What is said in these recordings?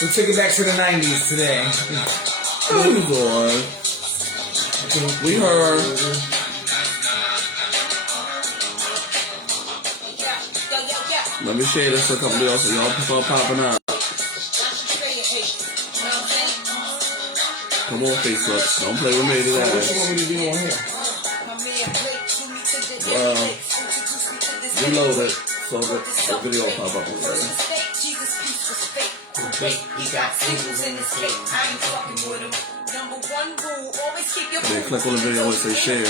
We took it back to the 90s today. Oh, Lord. We heard. Let me share this to a couple of y'all so y'all can start popping up. Come on, Facebook. Don't play with me today. What you want me to do on here? Reload it so that the video will pop up on there. Then click on the video and say share.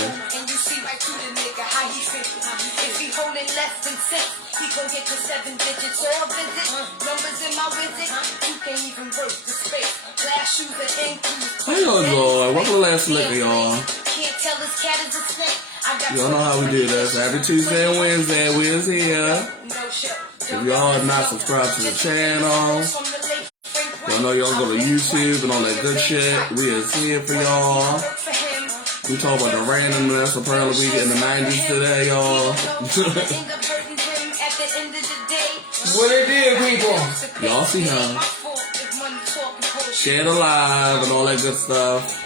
Hey, Lord. Welcome to Last Liquor, y'all. Y'all know how we do this. Every Tuesday and Wednesday, we is here. If y'all are not subscribed to the channel, y'all know y'all go to YouTube and all that good shit. We is here for y'all. We talk about the randomness. Apparently we in the 90s today, y'all. What it did, people? Y'all see how. Share the live and all that good stuff.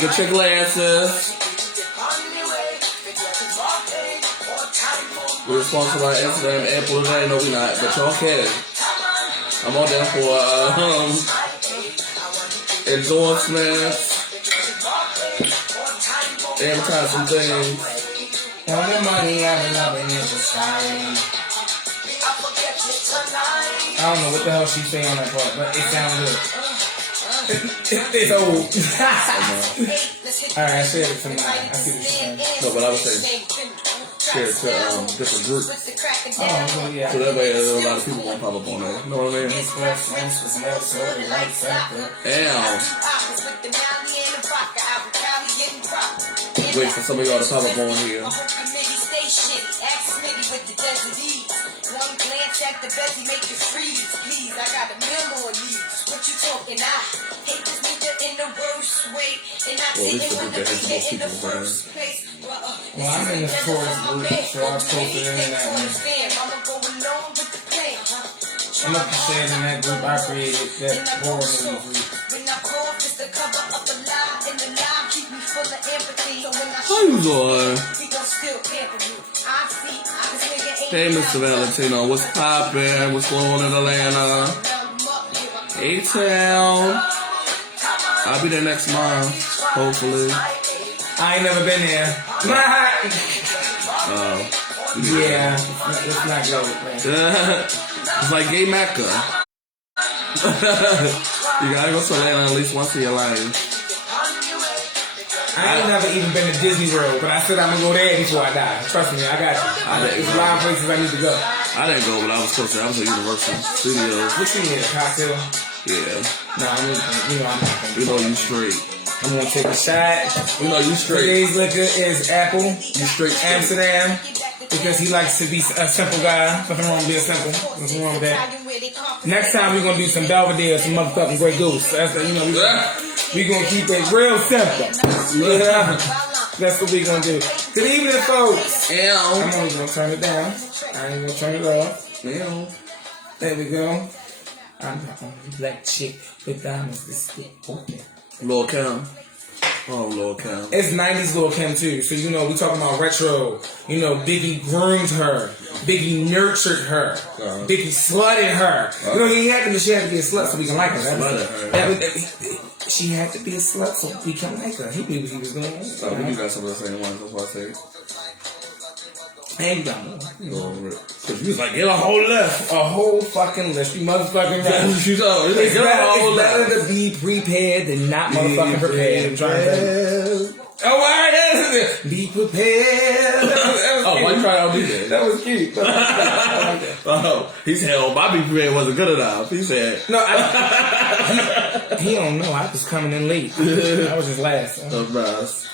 Get your glasses. We're sponsored by Instagram, Apple today. No, we not, but y'all kidding. I'm on there for endorsements, advertising things. All the money I've loving is the same. I don't know what the hell she's saying on that part, but it sounds good. It's old. Alright, I shared it to mine. I see what you're saying. No, but I was saying share it to different groups. Oh, well, yeah. So that way a lot of people won't pop up on there. You know what I mean? Wait for some of y'all to pop up on here. One glance at the best make you freeze. Please, I got a meal on you. What you talking? I hate this nigga in the worst way. And I didn't want to be here in the first place. Well, I'm in the tourist group, so I posted it in that one. I'm up to share in that group I created, that horror movie group. Oh, Lord. Hey, Mr. Valentino, what's poppin'? What's going on in Atlanta? A-Town. I'll be there next month, hopefully. I ain't never been there. Yeah, it's not good, man. It's like gay Mecca. You gotta go to Atlanta at least once in your life. I ain't never even been to Disney World, but I said I'm gonna go there before I die. Trust me, I got you. There's a lot of places I need to go. I didn't go, but I was supposed to. I was at Universal Studios. What you need, a cocktail? Yeah. No, I'm not gonna. You know you straight. I'm gonna take a shot. You know you straight. Today's liquor is apple. You straight. Amsterdam. Because he likes to be a simple guy. Nothing wrong with being simple. Nothing wrong with that. Next time we're gonna do some Belvedere, some motherfucking Grey Goose. That's we gonna keep it real simple. Yeah. That's what we gonna do. Good evening, folks. I'm only gonna turn it down. I ain't gonna turn it off. There we go. I'm the only black chick with diamonds this open. Lil' Kim. Oh, Lil' Kim. It's 90s Lil' Kim too. So, you know, we talking about retro. You know, Biggie groomed her. Biggie nurtured her. Biggie slutted her. You know, she had to be a slut so we can like her. She had to be a slut so we can like her. He knew what he was doing. Oh, we got some of the same ones. That's why I say. And you got more. Because you was like, get a whole list. A whole fucking list. You motherfucking right. It's better to be prepared than not motherfucking prepared. I'm trying to tell you. Oh, why? Be prepared. Oh, why you trying to do that? That was cute. Oh, he said, oh, my be prepared wasn't good enough. He said. No, he don't know. I was coming in late. I was just last. That's nice.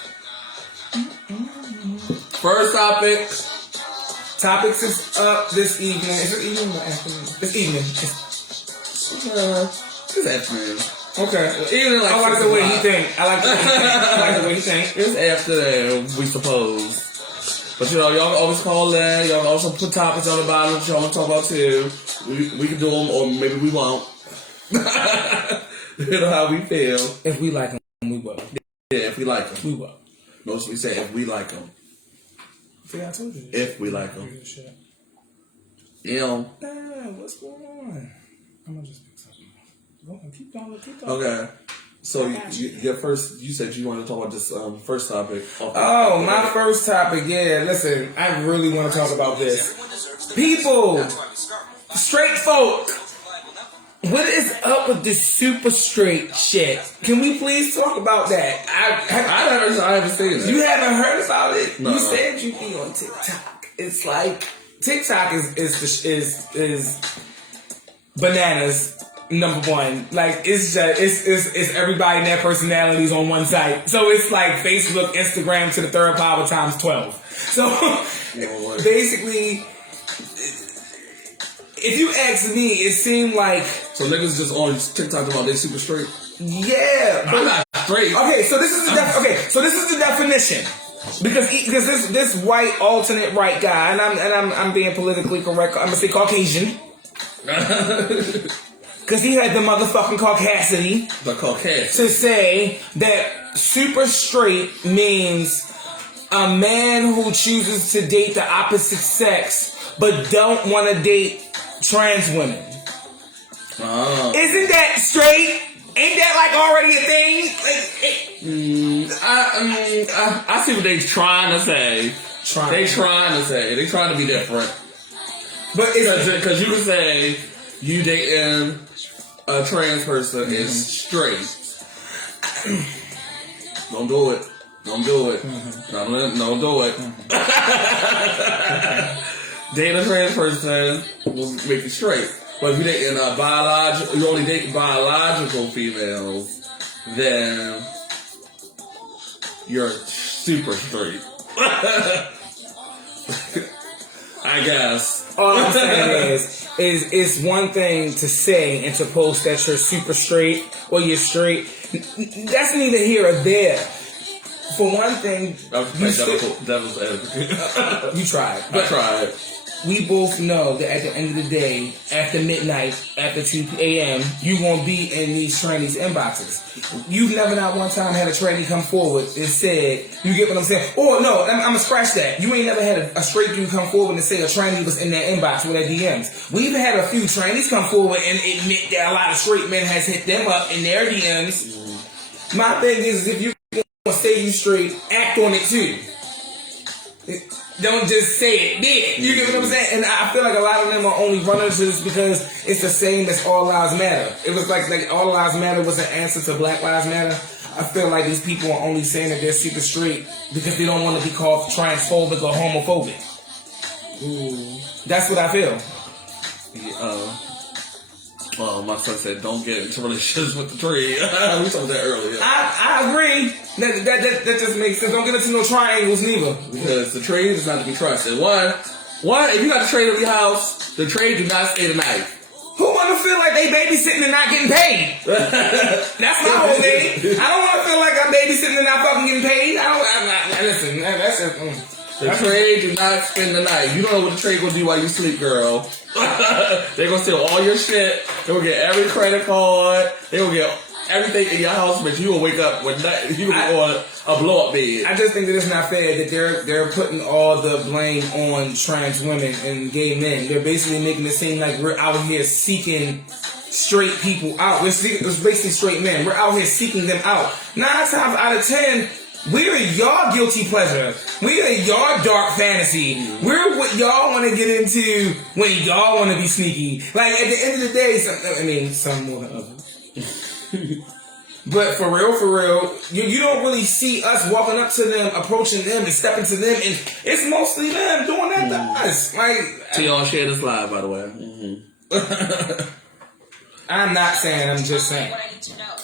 First topic. Topics is up this evening. Is it evening or afternoon? This evening. It's afternoon. Okay. Evening, like I like the way he think. I like the way he think. It's after that, we suppose. But y'all can always call in. Y'all can also put topics on the bottom that y'all want to talk about too. We can do them, or maybe we won't. You know how we feel. If we like them, we will. Yeah, if we like them, we will. Mostly say if we like them. See, I told you. If we like them. What's going on? I'm gonna just pick something. Go on, keep going. Okay. So your first, you said you wanted to talk about this first topic. Oh, my first topic. Yeah, listen, I really want to talk about this. People, straight folk, what is up with this super straight shit? Can we please talk about that? I haven't seen it. You haven't heard about it? No. You said you'd be on TikTok. It's like TikTok is bananas. Number one, like it's everybody and their personalities on one site. So it's like Facebook, Instagram to the third power times 12. So basically, if you ask me, it seemed like niggas just on TikTok about they super straight. Yeah, but I'm not straight. Okay, so this is the definition. Because this white alternate right guy, and I'm being politically correct. I'm gonna say Caucasian. Because he had the motherfucking caucasity. The Caucasian. To say that super straight means a man who chooses to date the opposite sex but don't want to date trans women. Oh. Isn't that straight? Ain't that like already a thing? I see what they trying to say. They trying to be different. But because you can say you dating a trans person is straight. Don't do it. Don't do it. Don't do it. Dating a trans person will make you straight. But if you dating you only date biological females, then you're super straight. I guess. All I'm saying is it's one thing to say and to post that you're super straight or you're straight. That's neither here or there. For one thing, devil's advocate. You tried. I tried. We both know that at the end of the day, after midnight, after 2 a.m., you won't be in these trannies' inboxes. You've never not one time had a tranny come forward and said, you get what I'm saying? Or no, I'm going to scratch that. You ain't never had a straight dude come forward and say a tranny was in their inbox with their DMs. We've had a few trannies come forward and admit that a lot of straight men has hit them up in their DMs. My thing is, if you want to say you straight, act on it too. Don't just say it, did. You get what I'm saying? And I feel like a lot of them are only running to this because it's the same as All Lives Matter. It was like All Lives Matter was an answer to Black Lives Matter. I feel like these people are only saying that they're super straight because they don't want to be called transphobic or homophobic. Ooh. That's what I feel. My son said, don't get into relationships with the tree. We talked about that earlier. I agree. That just makes sense. Don't get into no triangles neither. Because the trade is not to be trusted. One, if you got the trade of your house, the trade do not stay the night. Who want to feel like they babysitting and not getting paid? That's my whole thing. I don't want to feel like I'm babysitting and not fucking getting paid. Listen, that's it. The trade do not spend the night. You don't know what the trade gonna do while you sleep, girl. They're gonna steal all your shit. They will get every credit card. They will get everything in your house, but you will wake up with nothing. You will be on a blow up bed. I just think that it's not fair that they're putting all the blame on trans women and gay men. They're basically making it seem like we're out here seeking straight people out. It's basically straight men. We're out here seeking them out. 9 times out of 10. We're your guilty pleasure. We're your dark fantasy. We're what y'all want to get into when y'all want to be sneaky. Like, at the end of the day, some more than others. But for real, you don't really see us walking up to them, approaching them, and stepping to them, and it's mostly them doing that to us. Like, so y'all share this live, by the way. I'm not saying, I'm just saying.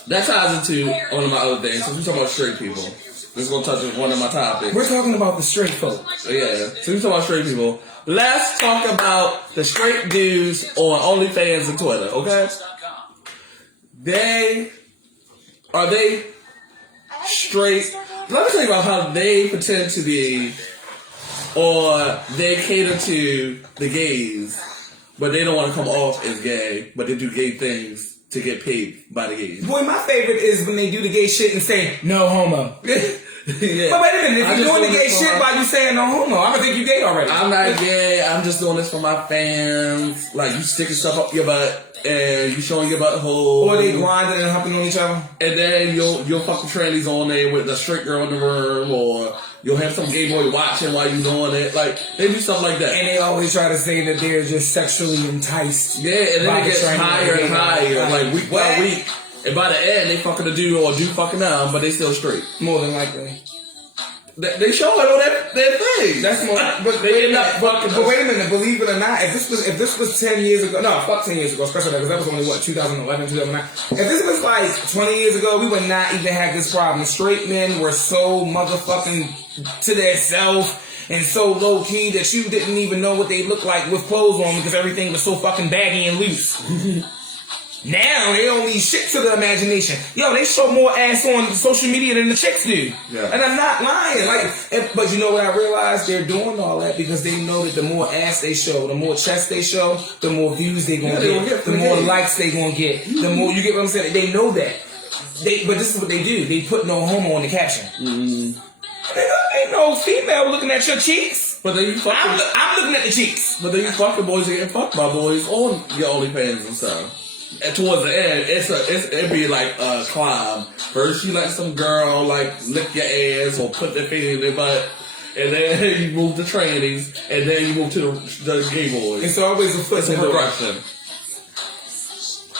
That ties into one of my other things. Since we're talking about straight people. This is going to touch on one of my topics. We're talking about the straight folk. Yeah. So we're talking about straight people. Let's talk about the straight dudes on OnlyFans and Twitter, okay? Are they straight? Let me tell you about how they pretend to be or they cater to the gays, but they don't want to come off as gay, but they do gay things to get paid by the gays. Boy, my favorite is when they do the gay shit and say, no homo. Yeah. But wait a minute, if you're doing the gay shit while you saying no homo, I'm gonna think you gay already. I'm not gay, I'm just doing this for my fans. Like, you sticking stuff up your butt, and you showing your butthole. Or they grinding and humping on each other. And then you'll fuck the trannies on there with the straight girl in the room, or you'll have some gay boy watching while you doing it. Like, they do stuff like that. And they always try to say that they're just sexually enticed. Yeah, and then it gets higher and higher, like week by week. And by the end, they fucking a dude or do fucking them, but they still straight. More than likely. They show it on their thing. That's more. But wait a minute. Believe it or not, if this was 10 years ago, no, fuck 10 years ago, especially because that was only 2011, 2009. If this was like 20 years ago, we would not even have this problem. Straight men were so motherfucking to their self and so low key that you didn't even know what they looked like with clothes on because everything was so fucking baggy and loose. Now they don't leave shit to the imagination. Yo, they show more ass on social media than the chicks do. Yeah. And I'm not lying. But you know what I realized? They're doing all that because they know that the more ass they show, the more chest they show, the more views they gonna get, the more likes they gonna get, the more, you get what I'm saying? They know that. But this is what they do. They put no homo on the caption. Ain't no female looking at your cheeks. But then I'm looking at the cheeks. But then you fucking boys are getting fucked by boys on your OnlyFans and stuff. And towards the end, it'd be like a climb. First, you let some girl like lick your ass or put their finger in their butt, and then you move to trannies, and then you move to the gay boys. It's always a foot in progression.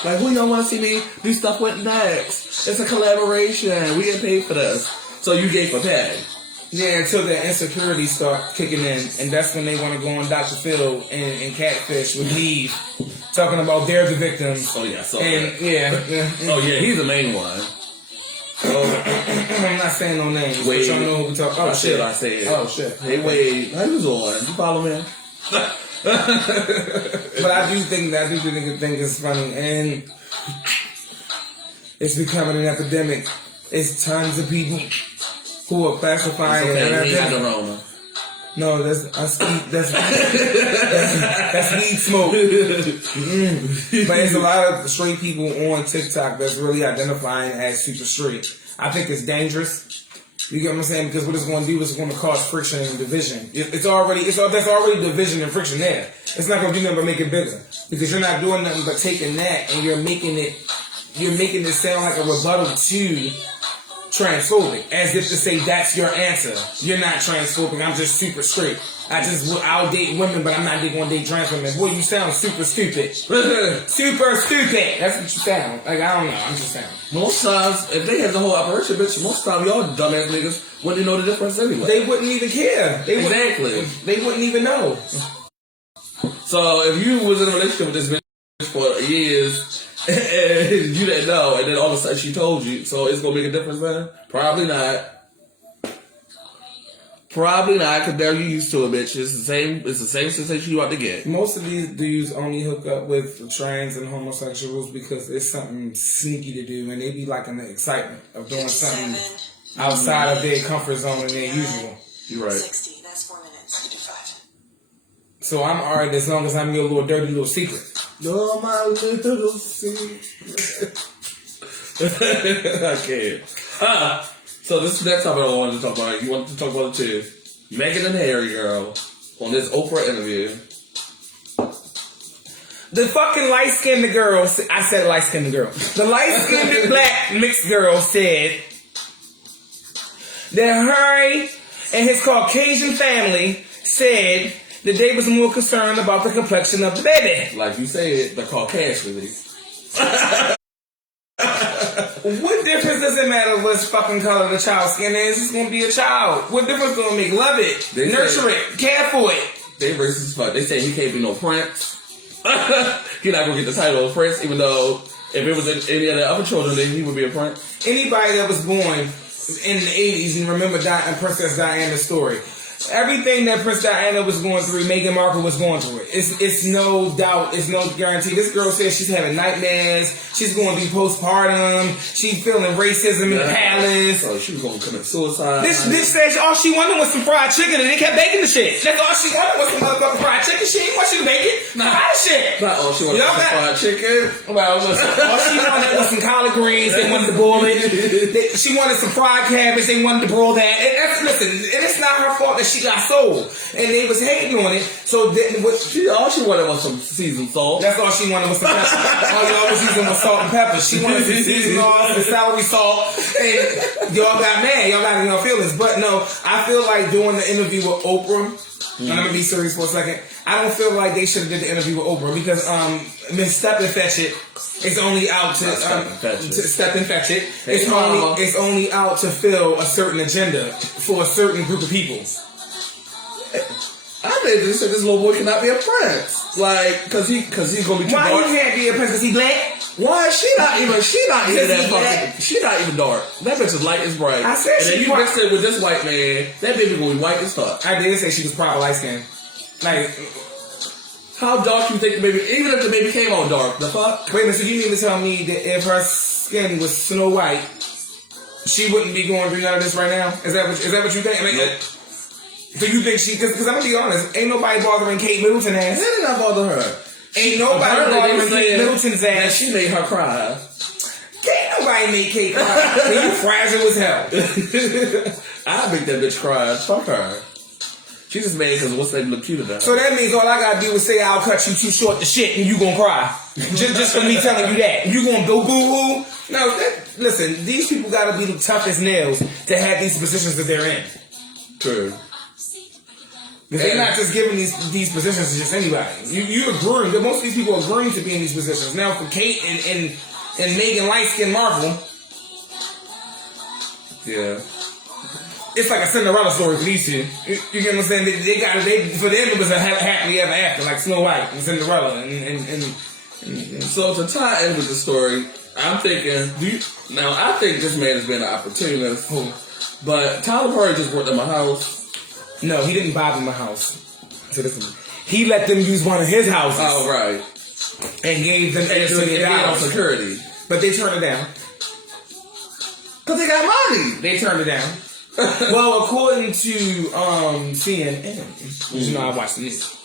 Like, who y'all want to see me do stuff with next? It's a collaboration. We get paid for this, so you gay for pay. Yeah, until their insecurities start kicking in, and that's when they want to go on Dr. Phil and Catfish with Neve, talking about they're the victims. Oh yeah, so yeah. Oh yeah, he's the main one. I'm not saying no names. Wade. But y'all know who we talk. Oh shit, I said. Oh shit. Hey Wade, how you doing? You follow me? But I do think it's funny, and it's becoming an epidemic. It's tons of people who are classifying it. No, that's weed smoke. But there's a lot of straight people on TikTok that's really identifying as super straight. I think it's dangerous. You get what I'm saying? Because what it's going to do is it's going to cause friction and division. There's already division and friction there. It's not going to do nothing but make it bigger. Because you're not doing nothing but taking that and you're making it sound like a rebuttal to transphobic, as if to say that's your answer. You're not transphobic. I'm just super straight. I'll date women, but I'm not going to date trans women. Boy, you sound super stupid. Super stupid. That's what you sound. Like, I don't know. I'm just saying. Most times, if they had the whole operation, bitch, most times y'all dumbass niggas wouldn't know the difference anyway. They wouldn't even care. They wouldn't even know. So if you was in a relationship with this bitch for years, and you didn't know, and then all of a sudden she told you, so it's gonna make a difference then? Probably not. Probably not, because they're used to it, bitch. It's the same sensation you ought to get. Most of these dudes only hook up with trans and homosexuals because it's something sneaky to do, and they be like in the excitement of doing something outside of their comfort zone and their usual. You're right. 60, that's 4 minutes. You do 5. So I'm alright as long as I'm your little dirty little secret. You're my little secret. I can't. So this is the next topic I wanted to talk about. You wanted to talk about it too. Meghan and Harry, girl, on this Oprah interview. The fucking light-skinned girl, I said light-skinned girl. The light-skinned black mixed girl said that Harry and his Caucasian family said that they was more concerned about the complexion of the baby. Like you said, the Caucasian. What difference does it matter what fucking color the child's skin is? It's gonna be a child. What difference gonna make? Love it, nurture it, care for it. They racist as fuck. They say he can't be no prince. He's not gonna get the title of prince, even though if it was any of the other children, then he would be a prince. Anybody that was born in the 80s and remember Princess Diana's story, everything that Prince Diana was going through, Meghan Markle was going through it. It's no doubt, it's no guarantee. This girl says she's having nightmares. She's going through postpartum. She's feeling racism in the palace. So she was going to commit suicide. This bitch said all she wanted was some fried chicken, and they kept baking the shit. That's all she wanted was some motherfucking fried chicken. She didn't want you to bake it. Fried shit. Not all she wanted was some fried chicken. Well, listen, all she wanted was some collard greens. They wanted to boil it. She wanted some fried cabbage. They wanted to broil that. Listen, it's not her fault that she got sold, and they was hating on it. So all she wanted was some seasoned salt. That's all she wanted was some pepper. All y'all was using was salt and pepper. She wanted some seasoned oil, some celery salt, and y'all got mad. Y'all got in your feelings. But no, I feel like doing the interview with Oprah. And I'm gonna be serious for a second. I don't feel like they should have did the interview with Oprah because Miss Step and Fetch It is only out to Step and Fetch It. It's only out to fill a certain agenda for a certain group of people. I think they said this little boy cannot be a prince, like because he's gonna be too dark. Why he can't be a prince? Because he black? Why she not even that fucking? She not even dark. That bitch is light as bright. I said, and then you mix it with this white man. That baby gonna be white as fuck. I did say she was proper light skin. Like, how dark you think the baby? Even if the baby came on dark, the fuck? Wait a minute. So you mean to tell me that if her skin was Snow White, she wouldn't be going through none of this right now? Is that what you think? I mean, nope. So you think she? Because I'm gonna be honest, ain't nobody bothering Kate Middleton ass. That did not bother her. Ain't nobody bothering Kate Middleton's ass. That she made her cry. Ain't nobody made Kate cry. You fragile as hell. I make that bitch cry. Fuck her. She just mad because what's that look cute about? So that means all I gotta do is say I'll cut you too short to shit and you gonna cry. just for me telling you that. You gonna go boo-hoo? No, listen, these people gotta be the tough as nails to have these positions that they're in. True. Because they're not just giving these positions to just anybody. You agreeing, that most of these people are agreeing to be in these positions. Now for Kate and Meghan light-skinned Markle, yeah, it's like a Cinderella story for these two. You get what I'm saying? They for them it was a happily ever after, like Snow White and Cinderella. And so to tie in with the story, I'm thinking. I think this man has been an opportunist. But Tyler Perry just worked at my house. No, he didn't buy them a house. So he let them use one of his houses. Oh, right. And gave them $8 million on security. But they turned it down. Because they got money. They turned it down. Well, according to CNN, you know I watch the news,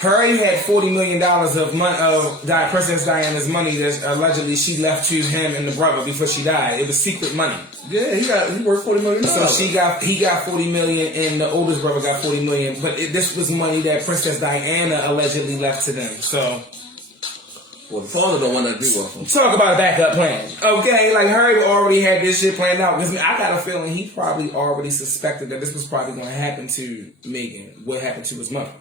Harry had $40 million of Princess Diana's money that allegedly she left to him and the brother before she died. It was secret money. Yeah, he worth $40 million. So he got $40 million, and the oldest brother got $40 million. But this was money that Princess Diana allegedly left to them. So, well, the father don't want to do with them. Talk about a backup plan, okay? Like Harry already had this shit planned out. Because I got a feeling he probably already suspected that this was probably going to happen to Meghan. What happened to his mother?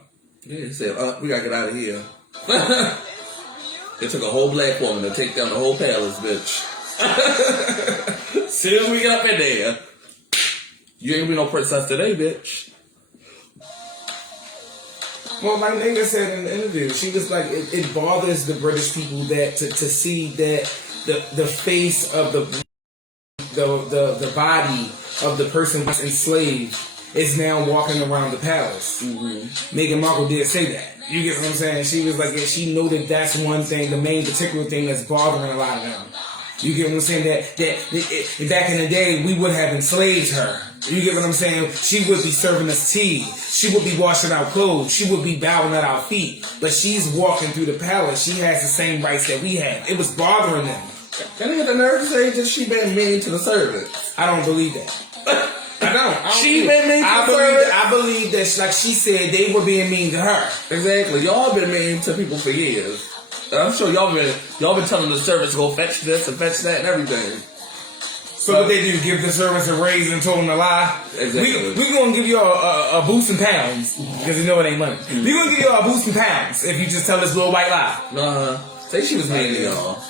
Yeah, he said, we gotta get out of here. It took a whole black woman to take down the whole palace, bitch. Soon as we get up in there, you ain't gonna be no princess today, bitch. Well, like Nina said in the interview, she was like, it bothers the British people that to see that the face of the body of the person who's enslaved is now walking around the palace. Mm-hmm. Meghan Markle did say that. You get what I'm saying? She was like, she knew that that's one thing, the main particular thing that's bothering a lot of them. You get what I'm saying? That back in the day, we would have enslaved her. You get what I'm saying? She would be serving us tea. She would be washing our clothes. She would be bowing at our feet. But she's walking through the palace. She has the same rights that we have. It was bothering them. Can I get the nerve to say that she been mean to the servants? I don't believe that. I don't. She been mean to the servants? I believe that, like she said, they were being mean to her. Exactly. Y'all been mean to people for years. And I'm sure y'all been telling the servants to go fetch this and fetch that and everything. So what they do? Give the servants a raise and told them to lie? Exactly. We gonna give you a boost in pounds because you know it ain't money. We gonna give you a boost in pounds if you just tell this little white lie. Say she was mean to y'all.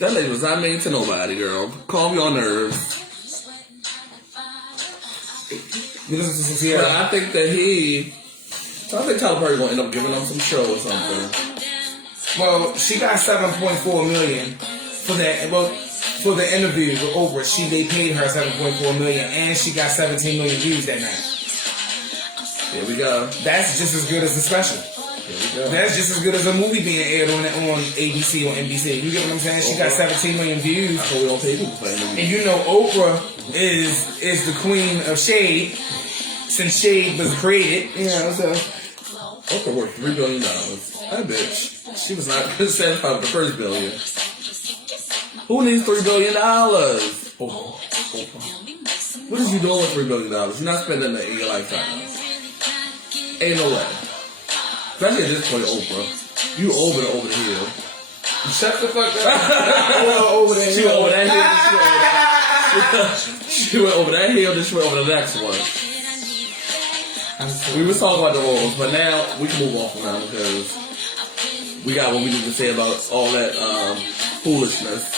That lady was not mean to nobody, girl. Calm your nerves. But I think that Tyler Perry gonna end up giving them some show or something. Well, she got $7.4 million for that. Well, for the interview with Oprah, they paid her $7.4 million, and she got 17 million views that night. Here we go. That's just as good as the special. Here we go. That's just as good as a movie being aired on ABC or NBC. You get what I'm saying? She got 17 million views. So we don't pay people for it. And you know Oprah is the queen of shade since shade was created. You know, so Oprah worth $3 billion. That bitch. She was not satisfied with the first billion. Who needs $3 billion? Oprah. What is you doing with $3 billion? You're not spending it in your lifetime. Ain't no way. Especially at this point, Oprah. You over the hill. shut the fuck up. Over there. She went over that hill. She went over that hill. Then she went over the next one. We was talking about the roles, but now we can move on from that because we got what we need to say about all that foolishness.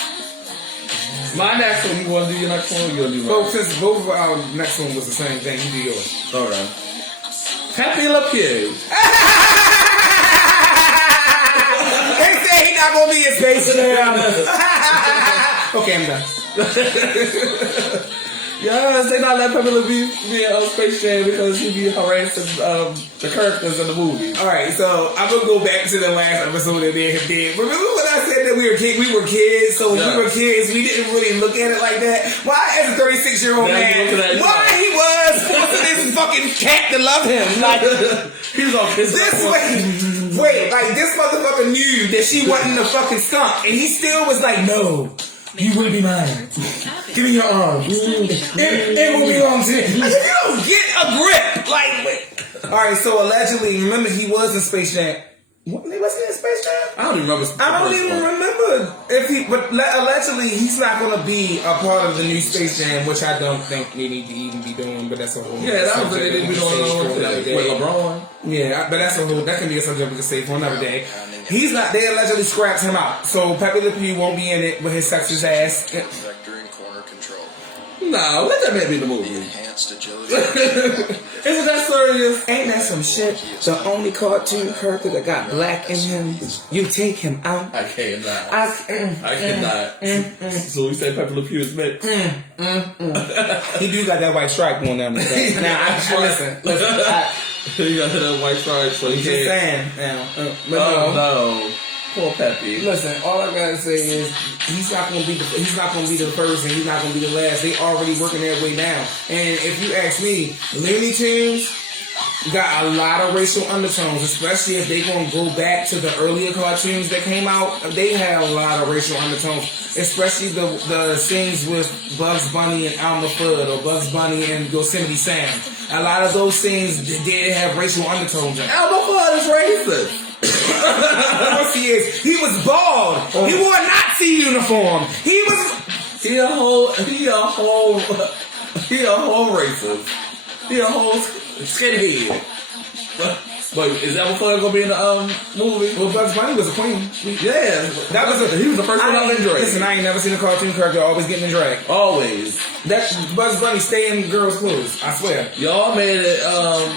My next one, you want to do your next one or you want to do mine? Since both of our next one was the same thing, you do yours. Alright. Peppy Le Pew. They say he's not going to be in Space Jam. Okay, I'm done. Yes, they not let Peppy Le Pew be in Space Jam because he be harassing the characters in the movie. Alright, so I'm going to go back to the last episode that they did. Remember when I said that we were kids? So when we were kids, we didn't really look at it like that. Why, as a 36-year-old man, why he was forcing this fucking cat to love him? Like, he was on his wait, like this motherfucker knew that she wasn't a fucking skunk, and he still was like, no. You will be mine. Give me your arm. It will belong to you. You don't get a grip. Like, wait. Alright, so allegedly, remember he was in Space Jam. What, was he in Space Jam? I don't even remember. I don't even remember if he, but allegedly he's not going to be a part of the new Space Jam, which I don't think they need to even be doing. But that's a whole. Yeah, that was what they didn't be doing with LeBron. Yeah, but that's a whole. That can be a subject we can say for another day. He's not. They allegedly scrapped him out, so Peppy Le Pew won't be in it with his sexist ass. Vector and corner control. No, let that man be in the movie. Enhanced agility. Isn't that serious? Ain't that some shit? The only cartoon character that got black in him, you take him out. I cannot. I cannot. So we say Peppy Le Pew is mixed. He do got that white stripe going down the face. Now, listen. You got that white stripe, so you Just can't. saying. Now, No. Poor Peppy. Listen, all I gotta say is he's not gonna be the first and he's not gonna be the last. They already working their way down. And if you ask me, Looney Tunes got a lot of racial undertones, especially if they gonna go back to the earlier cartoons that came out. They had a lot of racial undertones, especially the scenes with Bugs Bunny and Elmer Fudd or Bugs Bunny and Yosemite Sam. A lot of those scenes did have racial undertones in it. Elmer Fudd is racist. Of course he is. He was bald. He wore a Nazi uniform. He a whole racist. He a whole skinhead. But is Elmer Fudd gonna be in the movie? Well, Bugs Bunny was a queen. Yeah, he was the first one out in drag. Listen, I ain't never seen a cartoon character always getting in drag. Always. That Bugs Bunny stay in girls' clothes. I swear. Y'all made it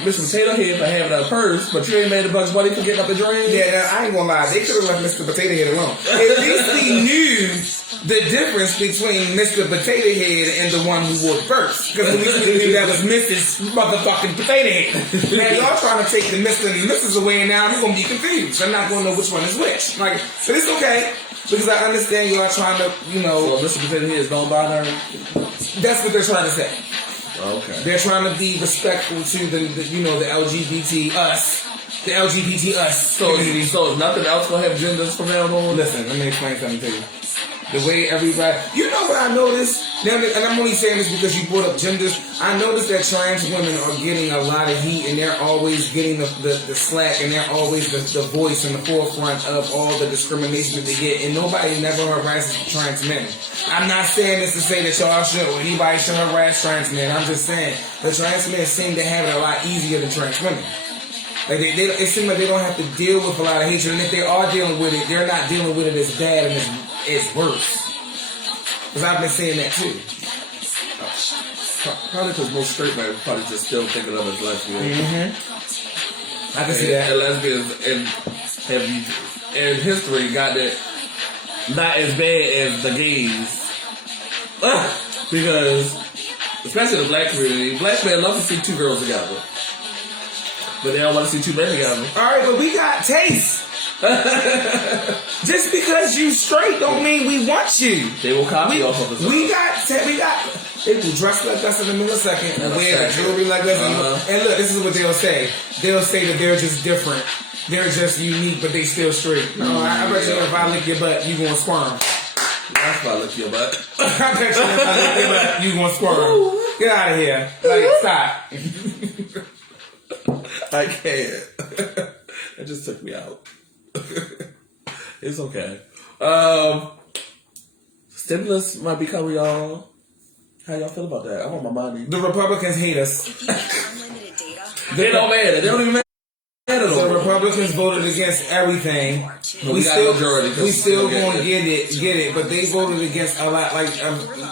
Mr. Potato Head for having a purse, but you ain't made a Bugs Bunny for getting up the drain. Yeah, I ain't gonna lie. They should have left Mr. Potato Head alone. At least he knew the difference between Mr. Potato Head and the one who wore the purse. Because at least we knew that was Mrs. motherfucking Potato Head. Now y'all trying to take the Mr. and the Mrs. away, and now I'm gonna be confused. I'm not gonna know which one is which. Like, but it's okay because I understand y'all trying to, So Mr. Potato Head is don't bother her. That's what they're trying to say. Okay. They're trying to be respectful to the LGBT us. The LGBT us. So is nothing else gonna have genders from now on? Listen, let me explain something to you. The way everybody, you know what I noticed, and I'm only saying this because you brought up genders. I noticed that trans women are getting a lot of heat, and they're always getting the slack, and they're always the voice in the forefront of all the discrimination that they get, and nobody never harasses trans men. I'm not saying this to say that y'all should, or anybody should harass trans men. I'm just saying the trans men seem to have it a lot easier than trans women. Like it seems like they don't have to deal with a lot of hatred, and if they are dealing with it, they're not dealing with it as bad and it's worse. Because I've been saying that too. Probably because most straight men probably just still thinking of as lesbians. I can see that. And lesbians in history got it not as bad as the gays. Because, especially the black community, black men love to see two girls together. But they don't want to see too many of them. Alright, but we got taste. Just because you straight don't mean we want you. They will copy off of us. We got they will dress like us in a millisecond and wear jewelry like us. And look, this is what they'll say. They'll say that they're just different. They're just unique, but they still straight. No, I bet you if I lick your butt, you gonna squirm. That's if I lick your butt. I bet you if I lick your butt, you gonna squirm. Get out of here. Like, stop. I can't. It just took me out. It's okay. Stimulus might be coming, y'all. How y'all feel about that? I want my money. The Republicans hate us. They don't matter. They don't even matter. The Republicans voted against everything. We still going to get it, but they voted against a lot. Like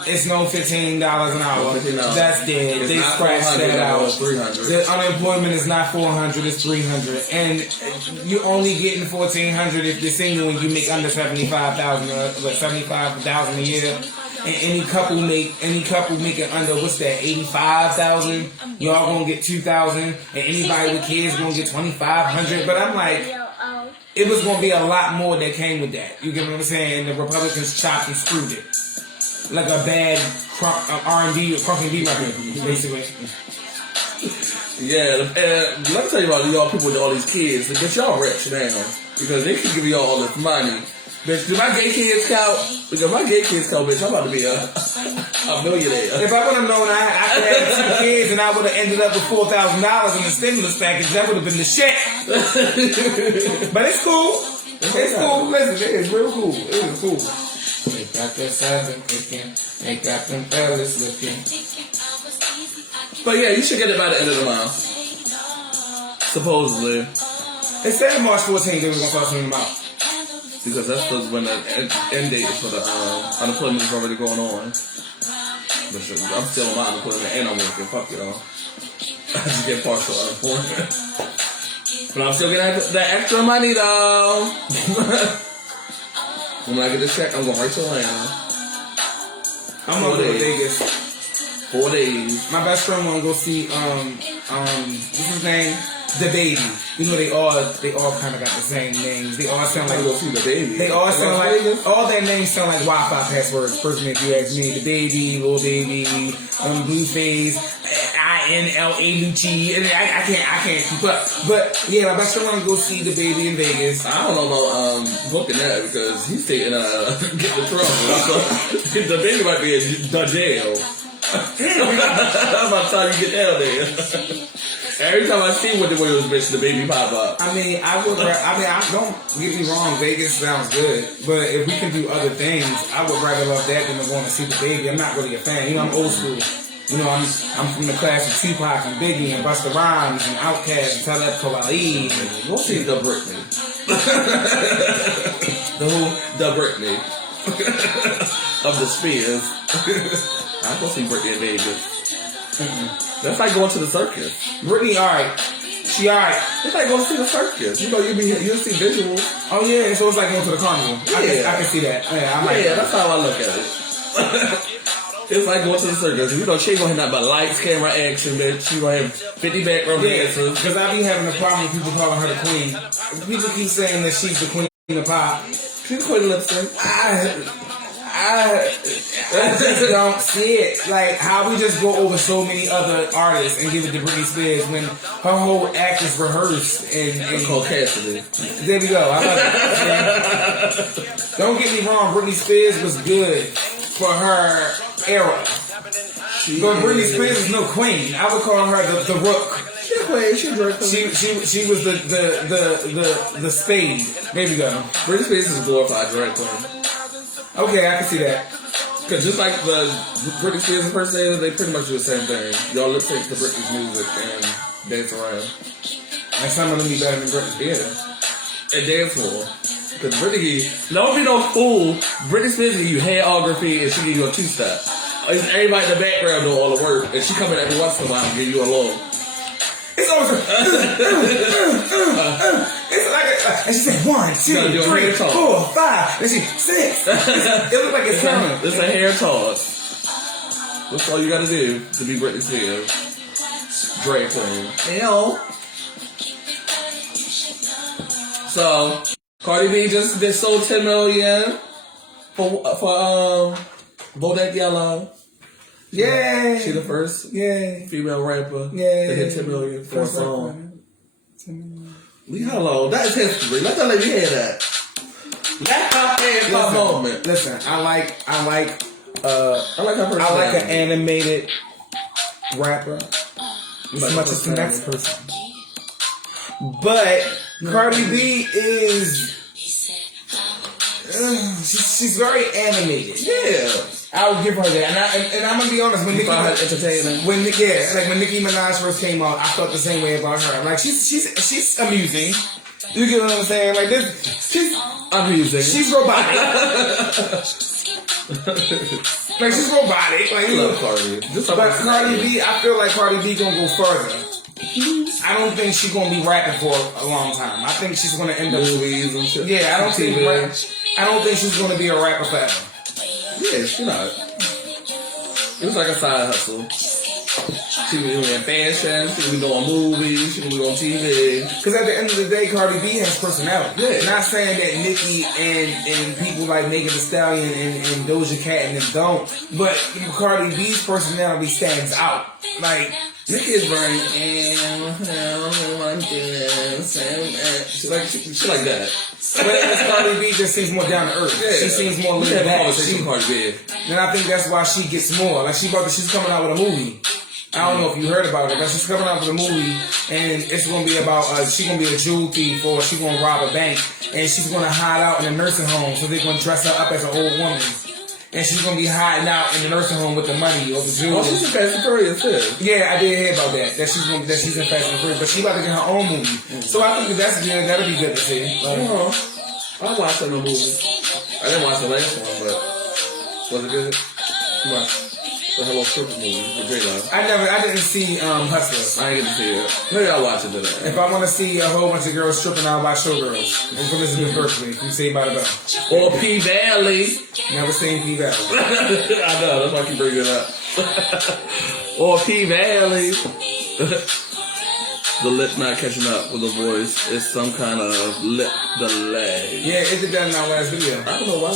it's no $15 an hour. That's dead. They scratched that out. The unemployment is not 400; it's 300, and you're only getting 1,400 if you're single and you make under 75,000 a year. And any couple making under what's that 85,000, y'all gonna get 2,000, and anybody with kids gonna get 2,500. But I'm like, it was gonna be a lot more that came with that. You get what I'm saying? And the Republicans chopped and screwed it like a bad R&B crunk and B record, basically. Yeah, and let me tell you about y'all people with all these kids. Get y'all rich now because they can give y'all all this money. Bitch, do my gay kids count? Because my gay kids count, bitch, I'm about to be a millionaire. If I would have known I could have 2 kids and I would have ended up with $4,000 in the stimulus package, that would have been the shit. But it's cool. It's cool. Listen, it's real cool. It is cool. They got their seven cooking. They got them fellas looking. But yeah, you should get it by the end of the month. Supposedly. It said March 14th they were going to start sending them out. Because that's when the end date is for the unemployment is already going on. But I'm still on my unemployment and I'm working. Fuck y'all. I just get partial unemployment. But I'm still getting that extra money though. When I get the check, I'm going right to Atlanta. I'm going to Vegas. 4 days. My best friend want to go see what's his name? The Baby. You know they all kind of got the same names. They all sound like go see The Baby. They all sound like all their names sound like Wi-Fi passwords. Personally, if you ask me, The Baby, Lil Baby, Blueface, INLA Lucci, and I can't keep up. But yeah, my best friend want to go see The Baby in Vegas. I don't know about booking that because he's taking get the trouble. So The Baby might be in the jail. That's by the time you get down there. Every time I see what the way was bitch, The Baby pop up. I don't get me wrong, Vegas sounds good, but if we can do other things, I would rather love that than to want to see The Baby. I'm not really a fan. You know, I'm old school. You know, I'm from the class of Tupac and Biggie and Busta Rhymes and Outkast and Talib Kweli. We'll see The Britney. The who? The Britney. Of the Spears. I go see Britney in Vegas. That's like going to the circus. Britney, alright. She alright. It's like going to see the circus. You know, you'll see visuals. Oh yeah, so it's like going to the carnival. Yeah. I can see that. Yeah, that's how I look at it. It's like going to the circus. You know, she ain't gonna have nothing but lights, camera, action, bitch. She gonna have 50 background dancers. Because I be having a problem with people calling her the queen. People keep saying that she's the queen of pop. She's the queen of lip sync. I just don't see it. Like, how we just go over so many other artists and give it to Britney Spears when her whole act is rehearsed and it's called Cassidy. There we go. I love it. Don't get me wrong, Britney Spears was good for her era. But Britney Spears is no queen. I would call her the rook. She's a queen. She's a drag queen. She was the spade. There we go. Britney Spears is a glorified drag queen. Okay, I can see that. Because just like the Britney Spears impersonators, they pretty much do the same thing. Y'all lip sync to Britney's music and dance around. And some of them be better than Britney. Yeah. And dance more. Because Britney, don't be no fool. Britney Spears give you hairography and she give you a two-step. Everybody in the background do all the work and she come in every once in a while and give you a low. It's always it's like and she said 1, 2, 3, 4, 5, and she 6. It looks like it's coming. It's a hair toss. That's all you gotta do to be Britney Spears. Drag queen. Hell. So, Cardi B just sold 10 million for Bodak Yellow. Yay! She the first female rapper to hit 10 million for a song. Leave her alone. That is history. Let that lady hear that. Let her hear that moment. Listen, I like her personality. I like an animated rapper as much as the next person. But Cardi B is she's very animated. Yeah. I would give her that, and I'm gonna be honest. When Nicki Minaj first came out, I felt the same way about her. Like she's amusing. You get what I'm saying? Like this, she's amusing. She's robotic. Like she's robotic. Like love Cardi. But Cardi B, I feel like Cardi B gonna go further. I don't think she's gonna be rapping for a long time. I think she's gonna end up movies and shit. Yeah, I don't think she's gonna be a rapper forever. Yeah, she not. It was like a side hustle. She was doing fashion, she was doing movies, she was doing TV. Because at the end of the day, Cardi B has personality. Yeah. Not saying that Nicki and people like Megan Thee Stallion and Doja Cat and them don't, but Cardi B's personality stands out. Like, Nicki is very she like that. But Cardi B just seems more down to earth. Yeah. She seems more laid back. And I think that's why she gets more. Like she's coming out with a movie. I don't know if you heard about it, but she's coming out with a movie, and it's gonna be about she's gonna be a jewel thief, or she's gonna rob a bank, and she's gonna hide out in a nursing home. So they're gonna dress her up as an old woman. And she's gonna be hiding out in the nursing home with the money or the jewels. Oh, she's in Fast and Furious too. Yeah, I did hear about that. That she's in Fast and Furious, but she's about to get her own movie. So I think that's good. That'll be good to see. I watched the movie. I didn't watch the last one, but was it good? The Hello Stripper movie with J-Lo. I didn't see Hustlers. I ain't get to see it. Maybe I'll watch it today. If I want to see a whole bunch of girls stripping, I'll watch Showgirls. And from Elizabeth Berkley from Saved by the Bell. Or P Valley. Never seen P Valley. I know, that's why I keep bringing it up. Or P Valley. The lip not catching up with the voice. It's some kind of lip delay. Yeah, it did that in our last video. I don't know why.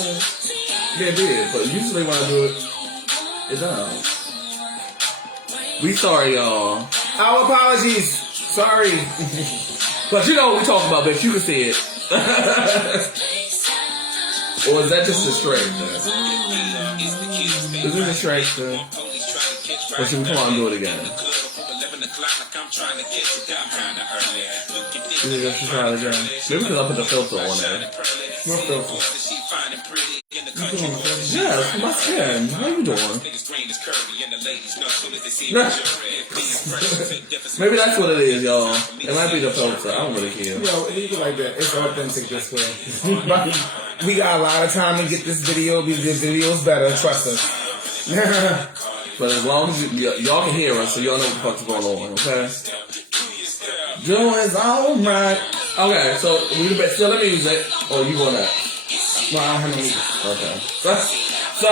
Yeah, it did. But usually when I do it, it does. We sorry, y'all. Our apologies. Sorry. But you know what we talking about, bitch. You can see it. Or is that just a distraction? Is it a distraction? Or should we come on and do it again? Yeah, let's try it again. Maybe because I put the filter on there. What filter? Yeah, it's my skin. How you doing? Maybe that's what it is, y'all. It might be the filter. I don't really care. Yo, you can like that. It's authentic this way. We got a lot of time to get this video. This video's better. Trust us. But as long as y'all can hear us, so y'all know what the fuck's going on, okay? Doing alright. Okay, so we still the music, or you want that? Well, I don't have no music. Okay. So,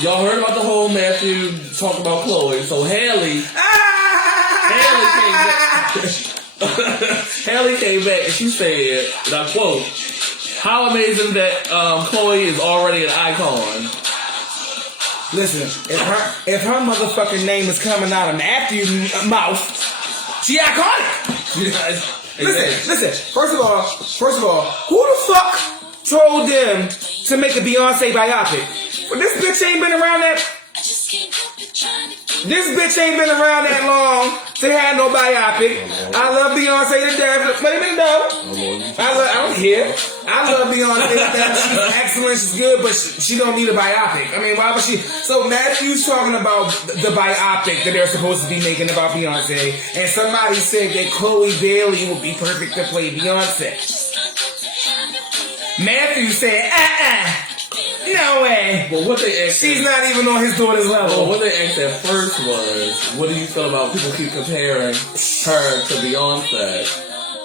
y'all heard about the whole Matthew talk about Chloe. So Haley came back and she said, and I quote, "How amazing that Chloe is already an icon." Listen, if her motherfucking name is coming out of Matthew's mouth, she iconic. Listen. First of all, who the fuck told them to make a Beyonce biopic? Well, this bitch ain't been around that long to have no biopic. I love Beyonce to death. Wait a minute, though. I don't care. I love Beyonce to death. She's excellent. She's good, but she don't need a biopic. I mean, why would she? So Matthew's talking about the biopic that they're supposed to be making about Beyonce, and somebody said that Chloe Bailey would be perfect to play Beyonce. Matthew said, no way. But what they asked, she's not even on his daughter's level. Well, what they asked at first was, what do you feel about people keep comparing her to Beyonce?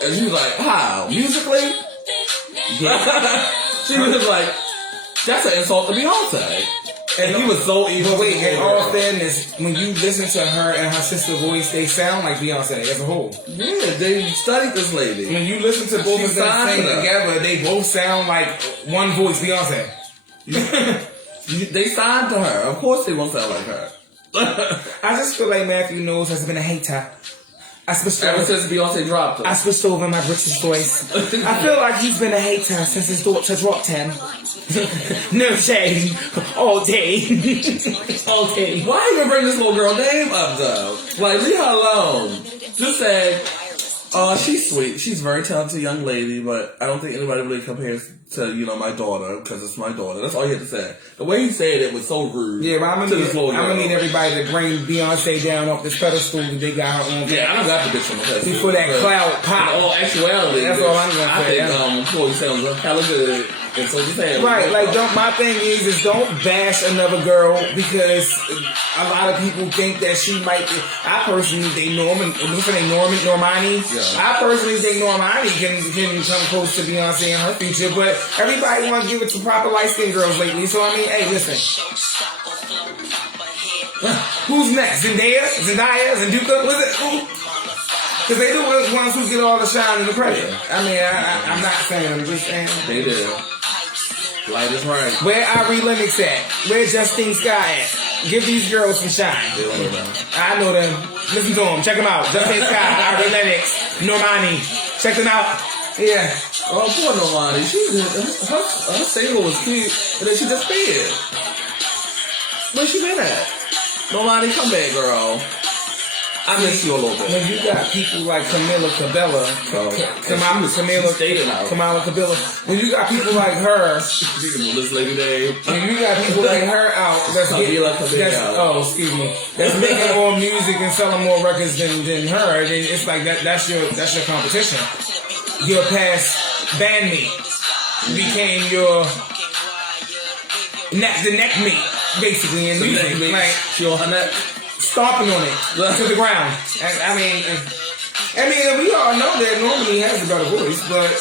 And she was like, how? Musically? Yeah. She was like, that's an insult to Beyonce. And he was so evil. But wait, in all fairness, when you listen to her and her sister's voice, they sound like Beyonce as a whole. Yeah, they studied this lady. When you listen to both of them sing together, they both sound like one voice Beyonce. They signed to her. Of course they won't sound like her. I just feel like Matthew Knowles has been a hater. Ever since Beyonce dropped her. I switched over my British voice. I feel like he's been a hater since his daughter dropped him. No shame. All day. All day. Why even bring this little girl name up though? Like, leave her alone. Just say, oh, she's sweet. She's a very talented young lady, but I don't think anybody really compares to, my daughter, because it's my daughter. That's all you had to say. The way he said it was so rude. Yeah, but I'm gonna need everybody to bring Beyonce down off this pedestal that they got her on. Yeah, I don't got the bitch on the pedestal. Before that cloud pop. In all actuality, that's all I'm gonna say. I think Chloe sounds hella good. And so you saying, right, like my thing is don't bash another girl because a lot of people think that she might be. I personally think Normani. Yeah. I personally think Normani can come close to Beyonce in her future, but everybody want to give it to proper light skinned girls lately. So I mean, hey, listen. Who's next? Zendaya, Zenduka? Was it? Because they the ones who get all the shine and the credit. I mean, I'm not saying. I'm just saying. They do. Light is right. Where Ari Lennox at? Where Justine Skye at? Give these girls some shine. They don't know them. I know them. Listen to them. Check them out. Justine Skye, Ari Lennox, Normani. Check them out. Yeah. Oh, poor Normani. Her single was cute, and then she disappeared. Where's she been at? Normani, come back, girl. I miss you a little bit. When you got people like Camila Cabello, Kamala Cabello, when you got people like her, this lady name. When you got people like her out, that's making more music and selling more records than her, then it's like that's your competition. Your past bandmate became your the neck meat, basically in music. Like she on her neck. Stomping on it to the ground. I mean, we all know that Normani has a better voice, but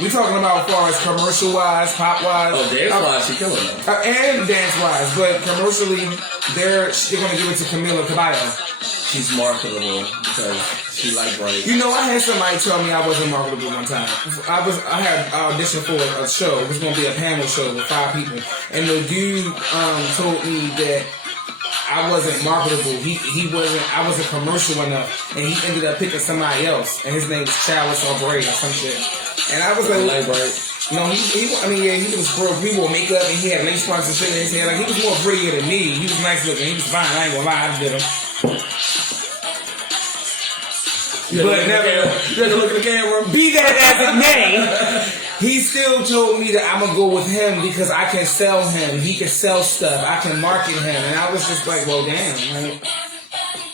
we're talking about as far as commercial-wise, pop-wise. Oh, dance-wise, she killing them. And dance-wise, but commercially, they're going to give it to Camila Cabello. She's marketable because she like bright. I had somebody tell me I wasn't marketable one time. I had auditioned for a show. It was going to be a panel show with 5 people, and the dude told me that I wasn't marketable. He wasn't. I wasn't commercial enough, and he ended up picking somebody else, and his name was Chalice or Bray or some shit. And I was like, no, he was broke. We wore makeup, and he had lace fronts and shit in his hair. Like he was more prettier than me. He was nice looking. He was fine. I ain't gonna lie, I did him. But never. You had to look at the camera. Be that as it may. He still told me that I'm going to go with him because I can sell him. He can sell stuff. I can market him. And I was just like, well, damn. Like,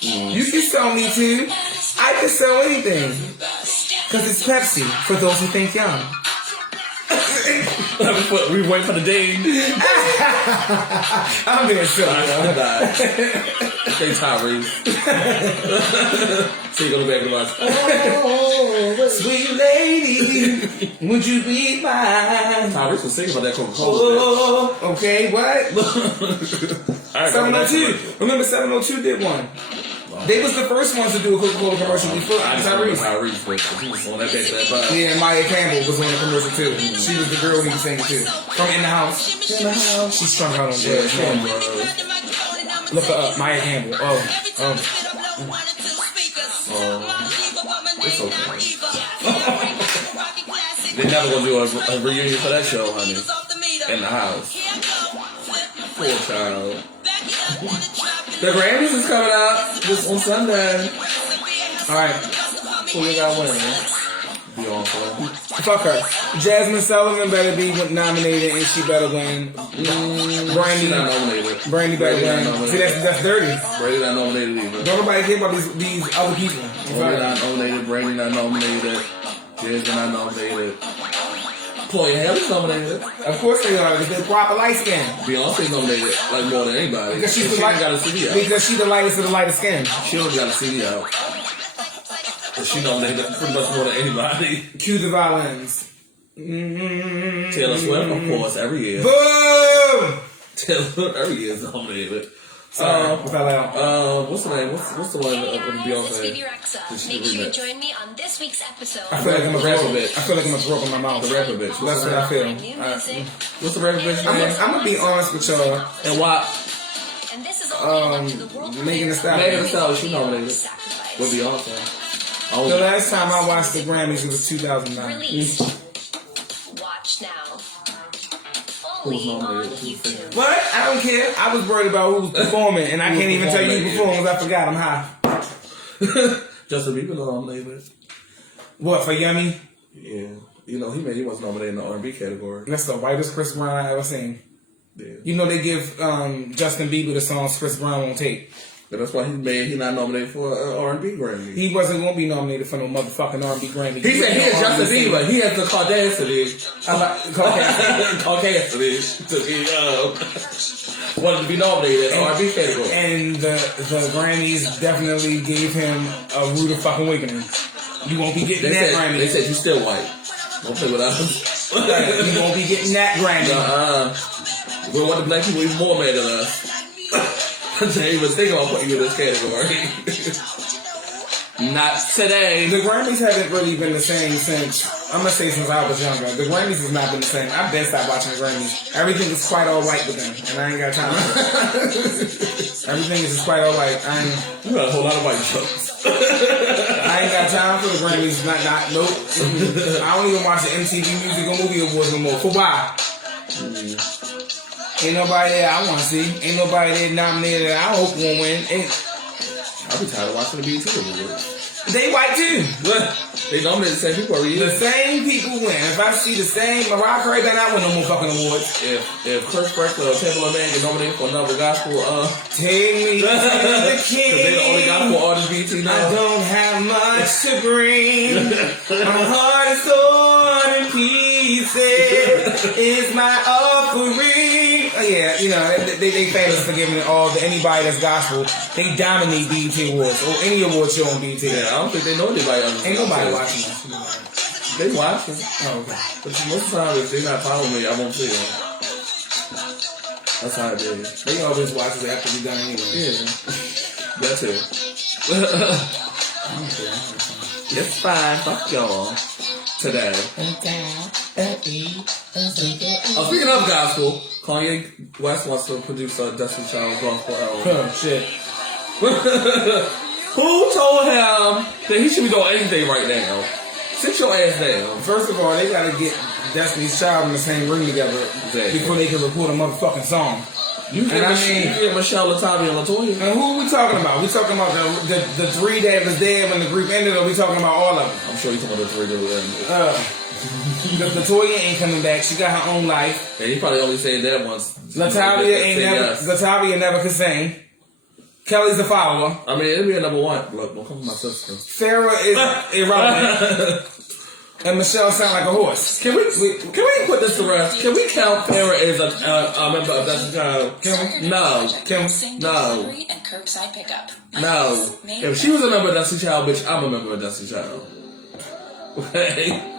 you can sell me too. I can sell anything. Because it's Pepsi for those who think young. We wait for the day. I'm being silly. Say Tyrese. So you go back to watch. Oh, sweet lady, would you be mine? Tyrese was singing about that Coca-Cola. Oh, okay, what? 702. Remember 702 did one. They was the first ones to do a Coca-Cola commercial before Tyrese. He was on that back to that vibe. Yeah, Maya Campbell was on the commercial too. She was the girl he was singing to. From In the House. In the House. She strung out on drugs. Look her up, Maya Campbell. It's okay. They never gonna do a reunion for that show, honey. In the House. Poor child. The Grammys is coming out this on Sunday. Alright. Who you got winning? Beyonce. Fuck her. Jasmine Sullivan better be nominated and she better win. Brandy not nominated. Brandy better win. See, that's dirty. Brandy not nominated either. Don't nobody care about these other people. Brandy not nominated. Brandy not nominated. Jasmine not nominated. Chloe Haley's nominated. Of course they are. They're proper light skin. Beyonce's nominated like more than anybody. Because she's got a CD out. Because she's the lightest of the lightest skin. She only got a CD out. But she nominated pretty much more than anybody. Cue the violins. Taylor Swift, of course, every year. Boom! There he is nominated. Sorry, what's that like? What's the name? What's the one Hey with guys, Beyonce? it's Phoebe Rexa. Make sure you join me on this week's episode. I feel like I'm a rapper rapper bitch. I feel like I'm a throw up in my mouth. The rapper bitch. That's what I feel. What's the rapper bitch name? I'm gonna be honest with y'all. And why? And this is all to the world Megan Thee Stallion. Megan Thee Stallion, she nominated with Beyonce. The last time I watched the Grammys, it was 2009. Released. Watch now. Who's Only on nominated? YouTube. What? I don't care. I was worried about who was performing, and I can't even tell you who performed because I forgot. I'm high. Justin Bieber nominated. What, for Yummy? Yeah. You know, he was nominated in the R&B category. That's the whitest Chris Brown I ever seen. Yeah. You know they give Justin Bieber the songs Chris Brown won't take. But that's why he's not nominated for an R&B Grammy. He wasn't going to be nominated for no motherfucking R&B Grammy. He said he is Justin Bieber. He has the Caucasity. I like Caucasity to be wanted to be nominated in R&B category. And the Grammys definitely gave him a rude fucking awakening. You won't be getting that Grammy. They said you still white. Don't play with us. You won't be getting that Grammy. We want the black people even more mad than us. They even think about putting you in this category. Not today. The Grammys haven't really been the same since, I'm going to say since I was younger. The Grammys has not been the same. I've been stopped watching the Grammys. Everything is quite all white with them, and I ain't got time for it. Everything is just quite all white. You got a whole lot of white jokes. I ain't got time for the Grammys. Nope. I don't even watch the MTV Music or Movie Awards no more. For why? Ain't nobody there I want to see. Ain't nobody there nominated that I hope won't win. I'll be tired of watching the BET Awards. They white too. They nominated the same people every year. The same people win. If I see the same, Mariah Carey better not win no more fucking awards. If Chris Franklin or Timberland Man get nominated for another gospel, take me to the king. They the only gospel artist BET now. I don't have much to bring. My heart is torn in pieces. It's my offering. Yeah, you know, they famous for giving all to anybody that's gospel. They dominate BET Awards or any award show on BET. Yeah, I don't think they know anybody else. Ain't nobody watching this. They watching. Oh, okay. But most of the time, if they not following me, I won't see them. That's how it is. They always watch it after we done anyway. Yeah. That's it. It's fine. Fuck y'all. Today. Speaking of gospel, Kanye West wants to produce a Destiny Child gospel album. Oh, shit. Who told him that he should be doing anything right now? Sit your ass down. First of all, they gotta get Destiny's Child in the same room together before they can record a motherfucking song. You get Michelle, Latavia, and LaToya. And who are we talking about? We talking about the three that was there when the group ended, or we talking about all of them? I'm sure you're talking about the three that were the LaToya ain't coming back. She got her own life. And he probably only said that once. Latavia never could sing. Kelly's the follower. I mean, it'll be a number one. Look, don't come to my sister. Farrah is irrelevant. And Michelle sound like a horse. Can we put this to rest? Can we count Farrah as a member of Destiny's Child? Can we? No. No. And curbside pickup. No. If she was a member of Destiny's Child, bitch, I'm a member of Destiny's Child. Okay?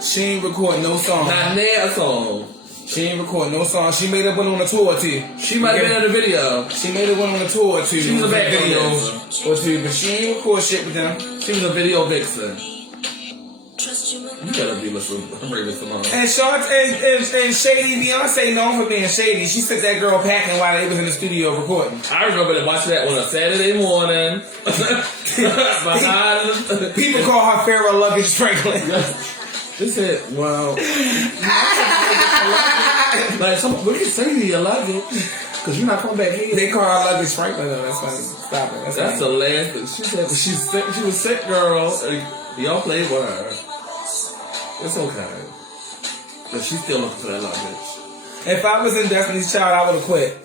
She ain't record no song. Not near a song. She ain't record no song. She made up one on the tour too. She might have been in the video. She made up one on the tour too. She was a bad video or two, but she ain't record shit with them. She was a video vixen. You gotta be listening to Raven Simone. And Shady Beyonce known for being shady. She sent that girl packing while they was in the studio recording. I remember watching that on a Saturday morning. People call her Farrah Luggage Franklin. This it. Well, like we can say you luggage because you're not coming back here. They call her Luggage Franklin though. That's funny. Stop it. That's the last thing. She said she's sick. She was sick, girl. Y'all played with her. It's okay. But she's still looking for that luggage. If I was in Destiny's Child, I would have quit.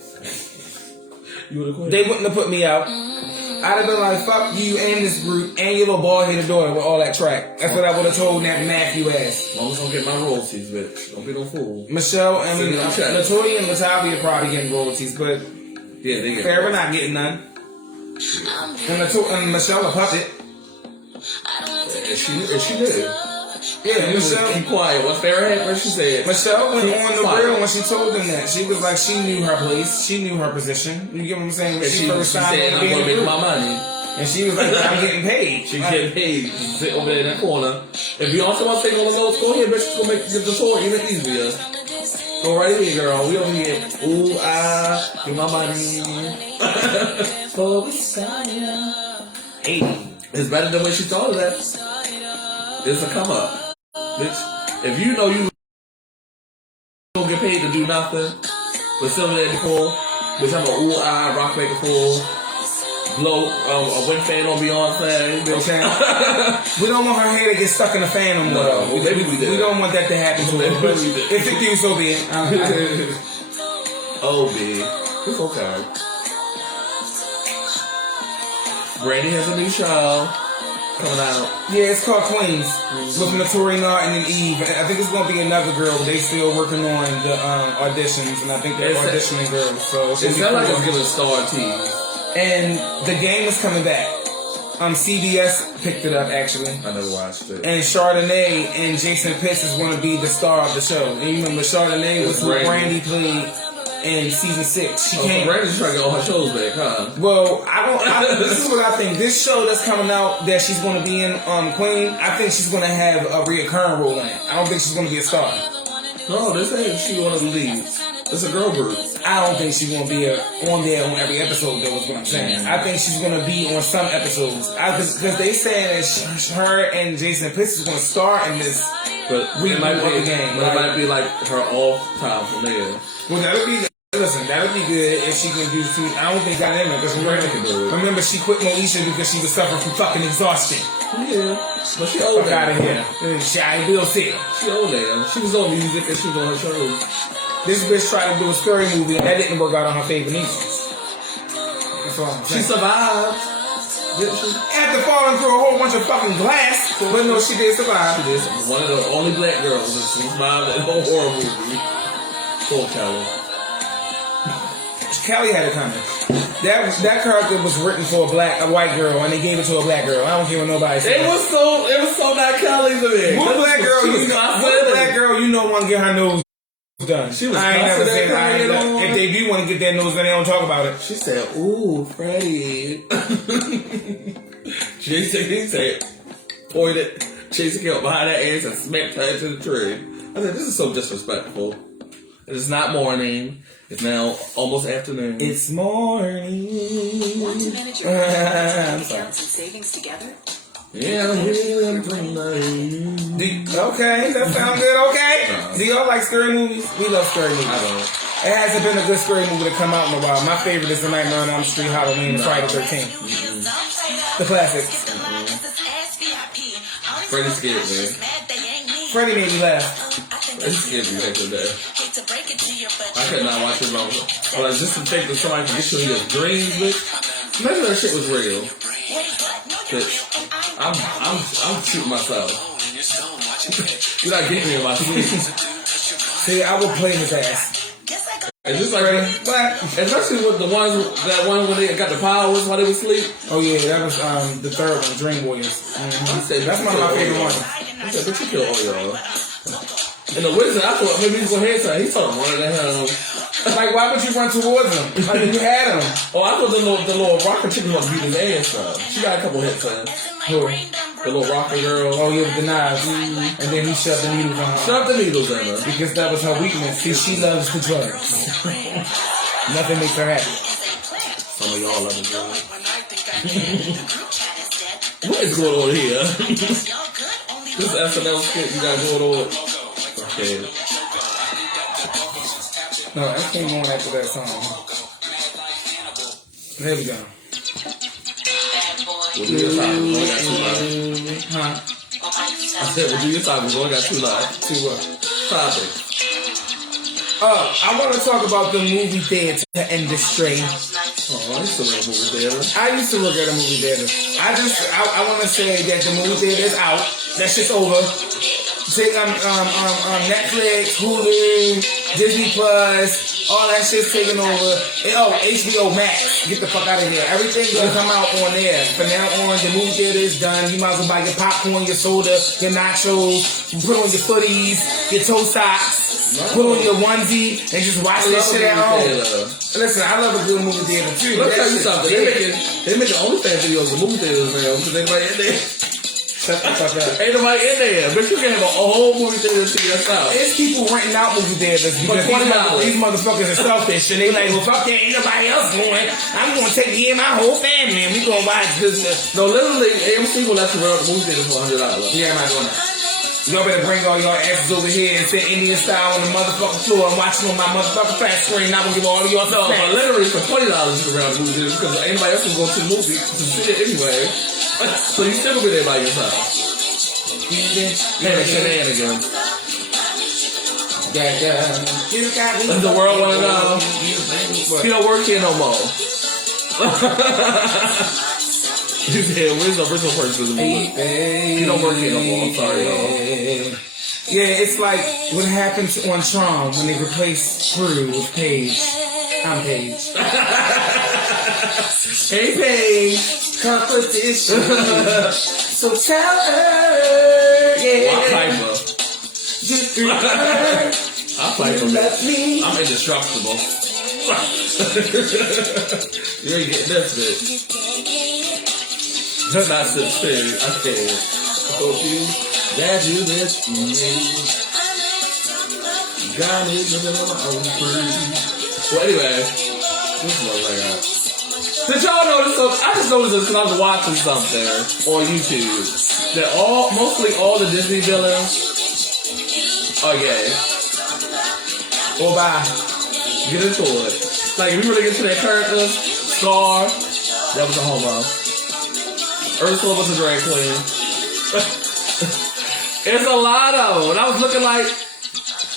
You would have quit? They wouldn't have put me out. I'd have been like, fuck you and this group and your little bald-headed daughter with all that track. That's what I would have told that Matthew ass. As long as I don't get my royalties, bitch. Don't be no fool. Michelle, I mean, LaToya and Latavia probably getting royalties, but yeah, they get Farrah not getting none. And Michelle a puppet. And she did. Yeah, Michelle. Keep quiet. What Farrah had? What she said? Michelle went on the real when she told them that. She was like, she knew her place. She knew her position. You get what I'm saying? When She said, I'm going to make my money. And she was like, I'm getting paid. She's getting paid. She's sitting over there in that corner. If Beyonce wants to take on the notes, go ahead, bitch. Go get the tour even easier. Go right here, girl. We over here. Ooh, do my money. For Messiah. It's better than when she told her that. It's a come up. Bitch, if you know you don't get paid to do nothing, but still there before, bitch, I'm a rock maker fool. Blow a wind fan on Beyonce. Okay. We don't want her hair to get stuck in the fan no more. No, maybe we did. We don't want that to happen to her. But if it do, so be it. Oh, B. It's okay. Brandy has a new show coming out. Yeah, it's called Queens with Notori Martin and Eve. I think it's gonna be another girl. They still working on the auditions, and I think they're auditioning girls. So it sounds like it's giving a star tease. And the game is coming back. CBS picked it up actually. I never watched it. And Chardonnay and Jason Pitts is going to be the star of the show. And you remember Chardonnay was who Brandy played in season 6. She came. So Brandy's trying to get all her shows back, huh? Well, this is what I think. This show that's coming out that she's going to be in, Queen. I think she's going to have a reoccurring role in it. I don't think she's going to be a star. No, this ain't she one of the leads. It's a girl group. I don't think she's gonna be on there on every episode. Though is what I'm saying. I think she's gonna be on some episodes because they saying that her and Jason Pitts is gonna star in this reboot of the game. But it might be like her off time from there. Well, that'll be good if she can do. I don't think that in there because remember she quit Moesha because she was suffering from fucking exhaustion. Yeah, but she old. Fuck out of here. I will see. She old now. She was on music and she was on her shows. This bitch tried to do a scary movie and that didn't work out on her favorite nieces. That's all I'm saying. She survived. After falling through a whole bunch of fucking glass, but no, she did survive. She did. One of the only black girls that survived that whole horror movie. Poor Kelly. Kelly had it coming. That character was written for a white girl, and they gave it to a black girl. I don't care what nobody says. It was so not Kelly to me. What black girl you know want to get her nose done? She was. I ain't never said that. If they do want to get their nose done, they don't talk about it. She said, "Ooh, Freddie." He said, pointed, Jason came up behind her ass and smacked her into the tree. I said, "This is so disrespectful." It is not morning. It's now almost afternoon. It's morning. Want to manage your accounts and savings together? Yeah, okay, that sounds good. Okay. Do y'all like scary movies? We love scary movies. I don't. It hasn't been a good scary movie to come out in a while. My favorite is The Nightmare on Elm Street, Halloween, and Friday the 13th. The classics. Freddie scared me. Freddie made me laugh. Freddie scared me back in the day. I could not watch it longer. But like, just to think that somebody can get you in your dreams, bitch. Imagine that shit was real. Bitch, I'm shooting myself. You're not getting me in my sleep. See, I will play his ass. And just like, especially with the that one when they got the powers while they was asleep. Oh yeah, that was the third one, Dream Warriors. I said, that's one of my favorite ones. I said, but you kill all y'all. And the wizard, I thought maybe he was gonna hit something. He started running at him. Like, why would you run towards him? Like, you had him. Oh, I thought the little rocker chick was gonna beat his ass up. She got a couple hits on. Who? The little rocker girl. Oh yeah, with the knives. And then he shoved the needles on her. Shoved the needles in her. Because that was her weakness. See, she loves the drugs. Nothing makes her happy. Some of y'all love the drugs. What is going on here? This SNL skit you got going on. Okay. No, I came on after that song. There we go. We'll do your time. We only got 2 lines. Huh? I said, we'll do your time. We only got 2 lines. 2 what? Topics. I want to talk about the movie theater industry. Oh, I used to work at a movie theater. I used to work at a movie theater. I want to say that the movie theater is out. That shit's over. Take Netflix, Hulu, Disney Plus, All that shit's taking over. HBO Max. Get the fuck out of here. Everything gonna come out on there. From now on, the movie theater is done. You might as well buy your popcorn, your soda, your nachos, put on your footies, your toe socks, put on your onesie, and just watch this shit at home. Listen, I love a good movie theater too. Let me tell you something. They making OnlyFans videos of movie theaters now because anybody in there. Shut the fuck up. Ain't nobody in there, but you can have a whole movie theater to yourself. It's people renting out movie theaters because these motherfuckers are selfish and they like, well, fuck that, ain't nobody else going. I'm going to take me and my whole family and we going to watch this. No, literally, AMC will let you rent out the movie theater for $100. Yeah, I'm not doing that. Y'all better bring all y'all asses over here and sit Indian style on the motherfucking floor and watch them on my motherfucking flat screen. Not gonna give all of y'all no, snacks. but literally for $20 you can rent out the movie theater because anybody else can go to the movie to see it anyway. So you still be there by yourself. Shenanigans. Does the world want to know? You don't work here no more. You said, where's the original person of the movie? You don't work here no more. I'm sorry, y'all. Yeah, it's like what happened on Tron when they replaced Screw with Paige. I'm Paige. Hey, Paige. Competition. So tell her, yeah. What type of? I play for that. I'm indestructible. You ain't getting this bitch. That's not sincere. I can't. Hope you that you bitch. God is living on my own free. Well, anyway, this is what I got. Did y'all notice something? I just noticed this because I was watching something on YouTube that mostly all the Disney villains are gay. Or bye. Get into it. Like, if you really get to their characters, Scar, that was a homo. Ursula was a drag queen. It's a lot of them. And I was looking like,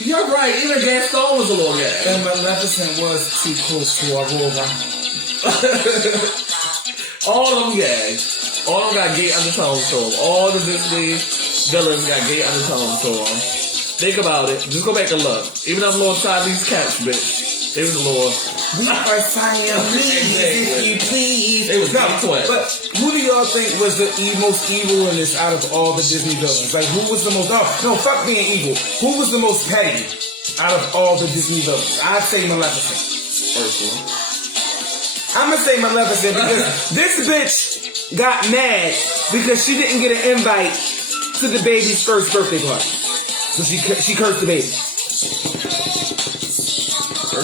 you're right, even Gaston was a little gay. And Maleficent was too close to Aurora. All of them gay. All of them got gay undertones to them. All the Disney villains got gay undertones to them. Think about it. Just go back and look. Even them little Chinese cats, bitch. They was a little... We are Siamese, if you please. They was twins. But who do y'all think was the most evil in this out of all the Disney villains? Like, who was the most... No, fuck being evil. Who was the most petty out of all the Disney villains? I'd say Maleficent. Ursula. I'm gonna say Maleficent because this bitch got mad because she didn't get an invite to the baby's first birthday party. So she cursed the baby.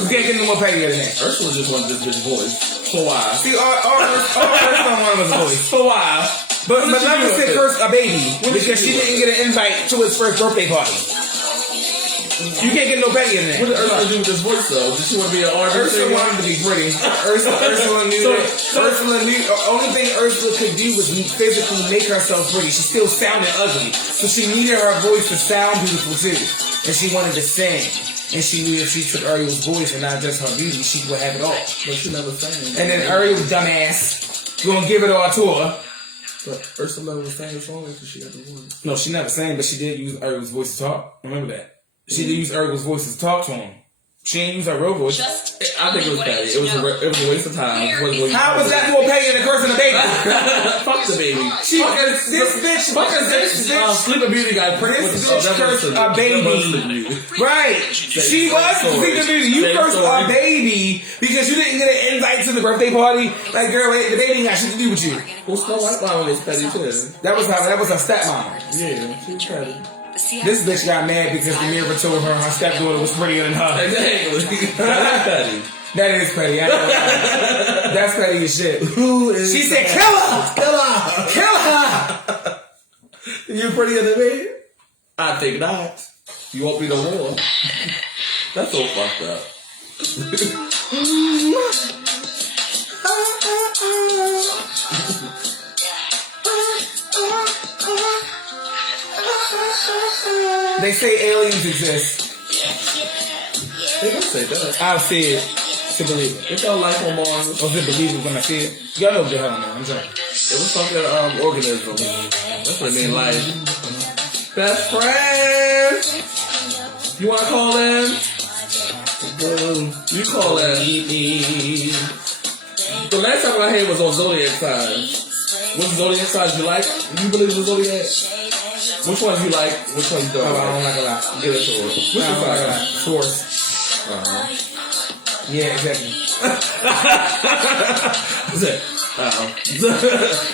You can't get no more pettier than that. Ursula just wanted this bitch voice. For a while. See, all Ursula wanted was a voice. For a while. But Maleficent cursed a baby because she didn't get an invite to his first birthday party. You can't get no pettier than that. What did Ursula do with this voice, though? Did she want to be an artist? Ursula wanted to be pretty. Ursula knew that. Ursula knew the only thing Ursula could do was physically make herself pretty. She still sounded ugly. So she needed her voice to sound beautiful, too. And she wanted to sing. And she knew if she took Ariel's voice and not just her beauty, she would have it all. But she never sang. And then Ariel, dumbass, gonna give it all to her. But Ursula never sang a song because she had the voice. No, she never sang, but she did use Ariel's voice to talk. Remember that. She did use Ariel's voice to talk to him. She didn't use her real voice. I think it was petty. It was a waste of time. How was that more petty than cursing the baby? Fuck the baby. This bitch, Sleeping Beauty got pregnant. This bitch cursed a baby. Right. She was Sleeping Beauty. You cursed a baby because you didn't get an invite to the birthday party. Like, girl, the baby ain't got shit to do with you. Well, Snow White Mama was petty too. That was her stepmom. Yeah, she was petty. This bitch got mad because the mirror told her stepdaughter was prettier than her. Exactly. That's petty. That is petty. I know that. That's petty as shit. She said, kill her! You prettier than me? I think not. You won't be no more. That's so fucked up. They say aliens exist. They don't say that. I'll see it to believe it. It's all life on Mars. Or to believe it when I see it. Y'all know what the hell I mean. I'm sorry. It was fucking organism. That's what I mean, life. Best friend. You wanna call in? You call that? The last time I had was on zodiac signs. What zodiac signs you like? You believe in zodiac? Which ones you like? Which ones you don't like? I don't like a lot. Get into it. Which I don't like a lot. Taurus. Yeah, exactly. What's that?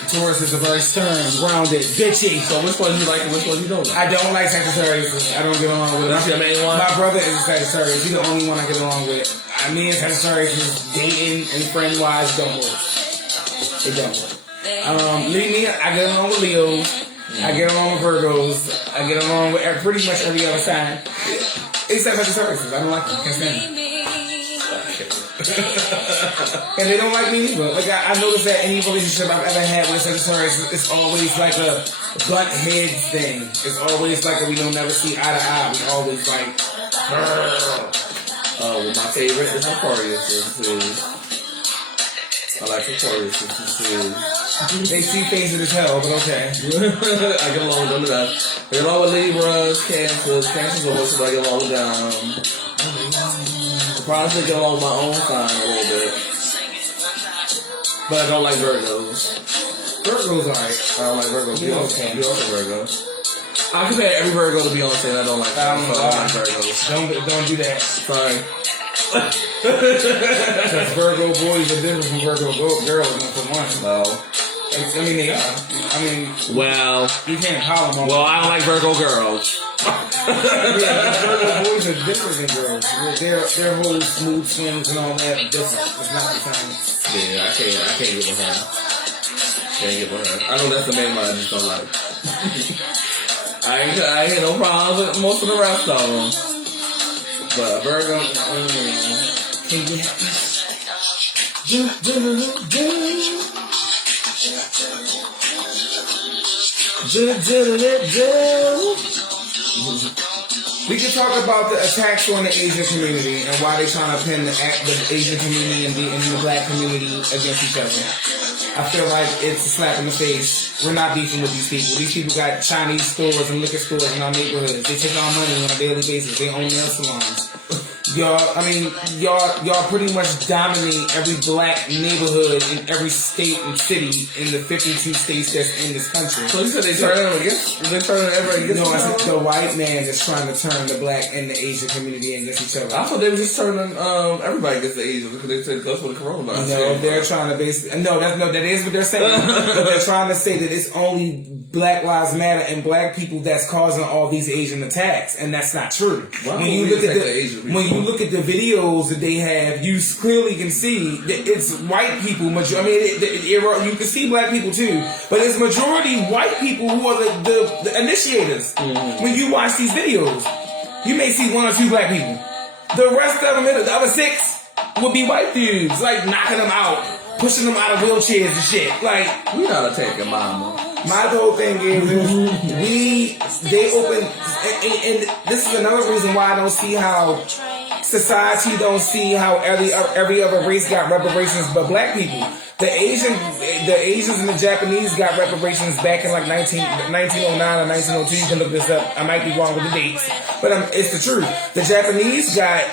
Taurus is a very stern, grounded, bitchy. So which one you like and which one you don't like? I don't like Sagittarius. I don't get along with it. That's your main one? My brother is a Sagittarius. He's the only one I get along with. Me and Sagittarius is dating and friend-wise don't work. It don't work. Leave me, I get along with Leos. I get along with Virgos. I get along with pretty much every other sign. Except Sagittarius. I don't like them. Can't stand them. And they don't like me either. Like I noticed that any relationship I've ever had with Sagittarius, it's always like a butt heads thing. It's always like we don't never see eye to eye. We always like. Well, my favorite is Aquarius. I like Aquarius. They see things as hell, but okay. I get along with them. I get along with Libras, Cancers. Cancers are most of I get along with them. Probably get along with my own sign a little bit. But I don't like Virgos. Virgo's alright. I don't like Virgos. You okay. You also Virgo. I compare every Virgo to Beyonce and I don't like them. I don't like Virgos. Don't do that. Sorry. Because Virgo boys are different from Virgo girls, for one. No. I mean, they are. Well, you can't call them on. Well, I don't like Virgo girls. Yeah, Virgo boys are different than girls. Their whole smooth swings and all that are different. It's not the same. Yeah, I can't get with her. Can't get with her. I know that's the main one I just don't like. I ain't no problems with most of the rest of them. But Virgo, we can talk about the attacks on the Asian community and why they're trying to pin the Asian community and the black community against each other. I feel like it's a slap in the face. We're not beefing with these people. These people got Chinese stores and liquor stores in our neighborhoods. They take our money on a daily basis. They own nail salons. Y'all pretty much dominate every black neighborhood in every state and city in the 52 states that's in this country. So you said they turn them against? They turn everybody against? No, I said the white man is trying to turn the black and the Asian community against each other. I thought they were just turning everybody against the Asians because they said that's what the coronavirus. No, they're trying to basically that is what they're saying. But they're trying to say that it's only Black Lives Matter and black people that's causing all these Asian attacks, and that's not true. When you look at the videos that they have, you clearly can see that it's white people. You can see black people too, but it's majority white people who are the initiators. Mm-hmm. When you watch these videos, you may see one or two black people. The rest of them, the other six, would be white dudes, like knocking them out, pushing them out of wheelchairs and shit. Like, we gotta take a mama. My whole thing is they open, and this is another reason why I don't see how society don't see how every other race got reparations but black people. The Asians and the Japanese got reparations back in like 1909 or 1902. You can look this up. I might be wrong with the dates, but it's the truth. The Japanese got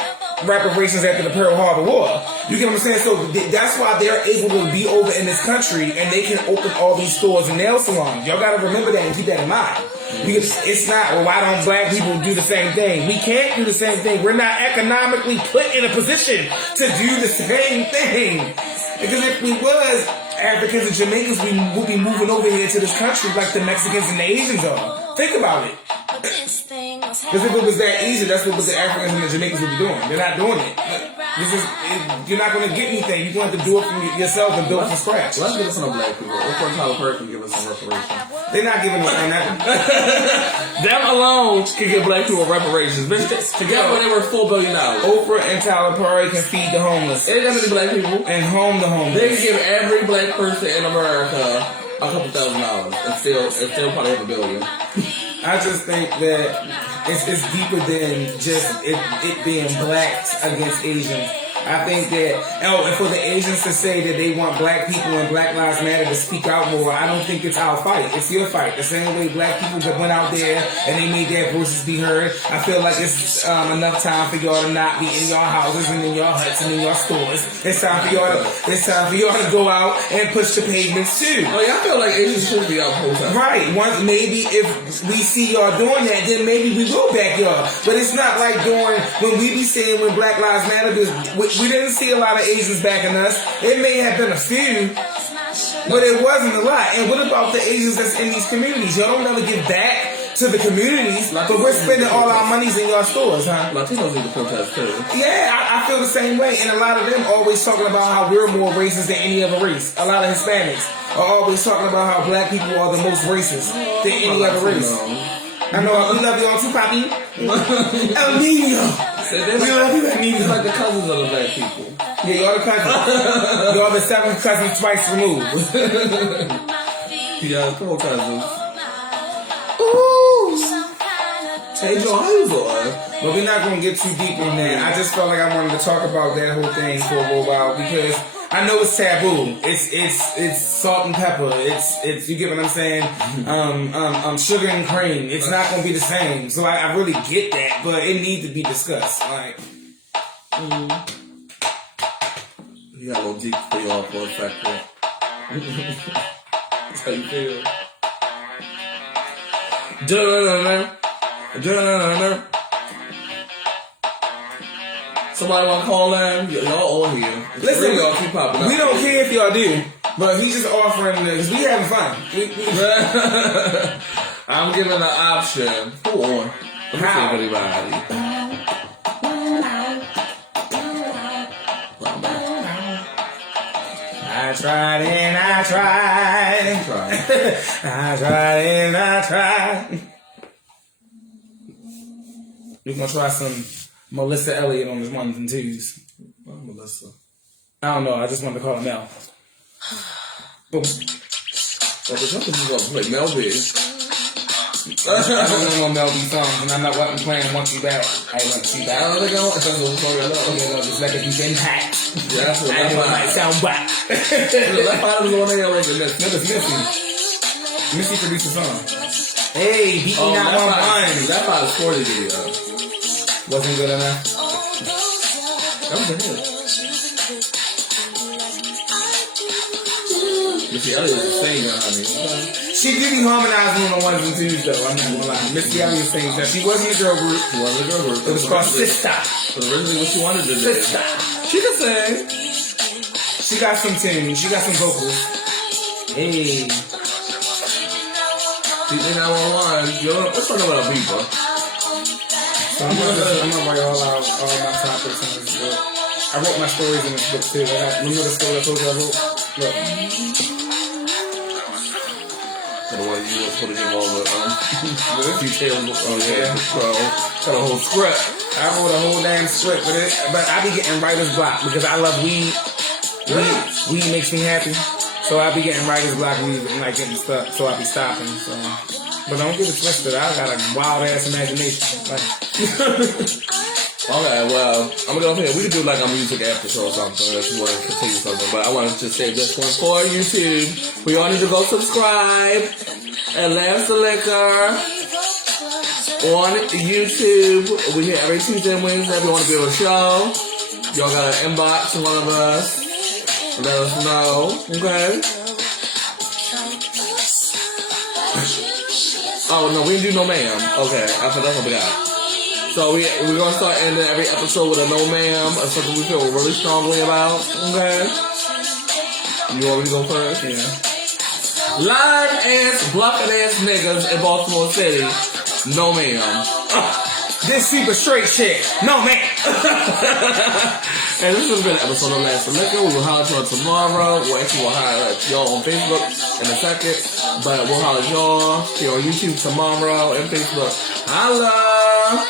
reparations after the Pearl Harbor War. You get what I'm saying? So that's why they're able to be over in this country and they can open all these stores and nail salons. Y'all gotta remember that and keep that in mind. Because it's not, well, why don't black people do the same thing? We can't do the same thing. We're not economically put in a position to do the same thing. Because if we was, Africans and Jamaicans, we would be moving over here to this country like the Mexicans and the Asians are. Think about it. Because if it was that easy, that's what the Africans and the Jamaicans would be doing. They're not doing it. You're not going to get anything. You're going to have to do it from yourself and build from scratch. Let's get some black people. What for Tyler Perry can give us some reparations? They're not giving us on that. Them alone can give black people reparations. Together they were $4 billion. Oprah and Tyler Perry can feed the homeless. They got many black people. And home the homeless. They can give every black person in America a couple $1,000 and still probably have $1 billion. I just think that it's deeper than just it being blacks against Asians. I think that, and for the Asians to say that they want black people and Black Lives Matter to speak out more, I don't think it's our fight. It's your fight. The same way black people that went out there and they made their voices be heard, I feel like it's enough time for y'all to not be in your houses and in your huts and in your stores. It's time for y'all to go out and push the pavements too. Oh yeah, I feel like Asians should be out protesting. Right. Once maybe if we see y'all doing that, then maybe we will back y'all. But it's not like when we be saying when Black Lives Matter, we didn't see a lot of Asians backing us. It may have been a few, but it wasn't a lot. And what about the Asians that's in these communities? Y'all don't ever give back to the communities, but we're spending all our monies in your stores, huh? Latinos need to protest too. Yeah, I feel the same way. And a lot of them always talking about how we're more racist than any other race. A lot of Hispanics are always talking about how black people are the most racist than any other race. I know, we love you all too, Poppy. El Nino. We love you, El Nino. It's like the cousins of the black people. Yeah, y'all the cousins. Y'all the 7 cousins twice removed. Yeah, come on, cousins. Ooh. Hey, Joe, how you doing? But we're not going to get too deep in that. I just felt like I wanted to talk about that whole thing for a little while because I know it's taboo. It's salt and pepper. It's you get what I'm saying? Sugar and cream. It's not going to be the same. So I really get that, but it needs to be discussed. Like, You got a little deep for y'all for a second. That's how you feel. Somebody want to call in? Y'all all here. listen, y'all keep popping up. we don't care if y'all do, but he's just offering because we having fun. I'm giving an option. Who on? Let me see How? everybody. I tried and I tried. I tried and I tried. We're going to try some Melissa Elliott on his 1s and 2s. Oh, Melissa. I don't know. I just wanted to call her Mel. Boom. Oh, but y'all think you gonna play Mel B? I don't know no Mel B songs, and I'm not what I'm playing Want You Back. I Want You I Back. don't think I want to know. Okay, no, just like if you can pack. Yeah, that's what I know it might sound whack. That part was on there like this. No, it's Missy produced the song. Hey, beat me 911. That part is 40 video. Wasn't good enough. That was a hit. Missy Elliott is a singer, honey. She did be harmonizing on the 1s and 2s though, I'm not gonna lie. Missy Elliott sings that. She wasn't a girl group. She wasn't a girl group. It was called Sister. But originally what she wanted to do. Sister. She could sing. She got some tunes. She got some vocals. Hey. Beat me 911. Yo, let's talk about a beeper. So I'm gonna write all my topics in this book. I wrote my stories in this book too. Remember the story I told you I wrote? Look. Otherwise, you were putting in all the details. Oh yeah, so got a whole script. I wrote a whole damn script, but I be getting writer's block because I love weed. Weed makes me happy, so I be getting writer's block and like getting stuck. So I be stopping. So, but don't get it twisted. I got a wild ass imagination. Like. Okay, well, I'm gonna go here. We could do like a music after show or something if you want to continue something. But I want to just save this one for YouTube. We all need to go subscribe and Laughs the Liquor on YouTube. We here every Tuesday and Wednesday. If you want to be on a show, y'all got an inbox from one of us. Let us know, okay? Oh no, we didn't do no ma'am. Okay, I thought that's what we got. So we're gonna start ending every episode with a no ma'am or something we feel really strongly about. Okay. You want me to go first? Yeah. Lying ass, bluffing ass niggas in Baltimore City. No ma'am. This super straight shit. No man. And this has been an episode of Laughs the Liquor. We will holler at y'all tomorrow. We'll actually holler at y'all on Facebook in a second. But we'll holler at y'all here on YouTube tomorrow and Facebook. Holla!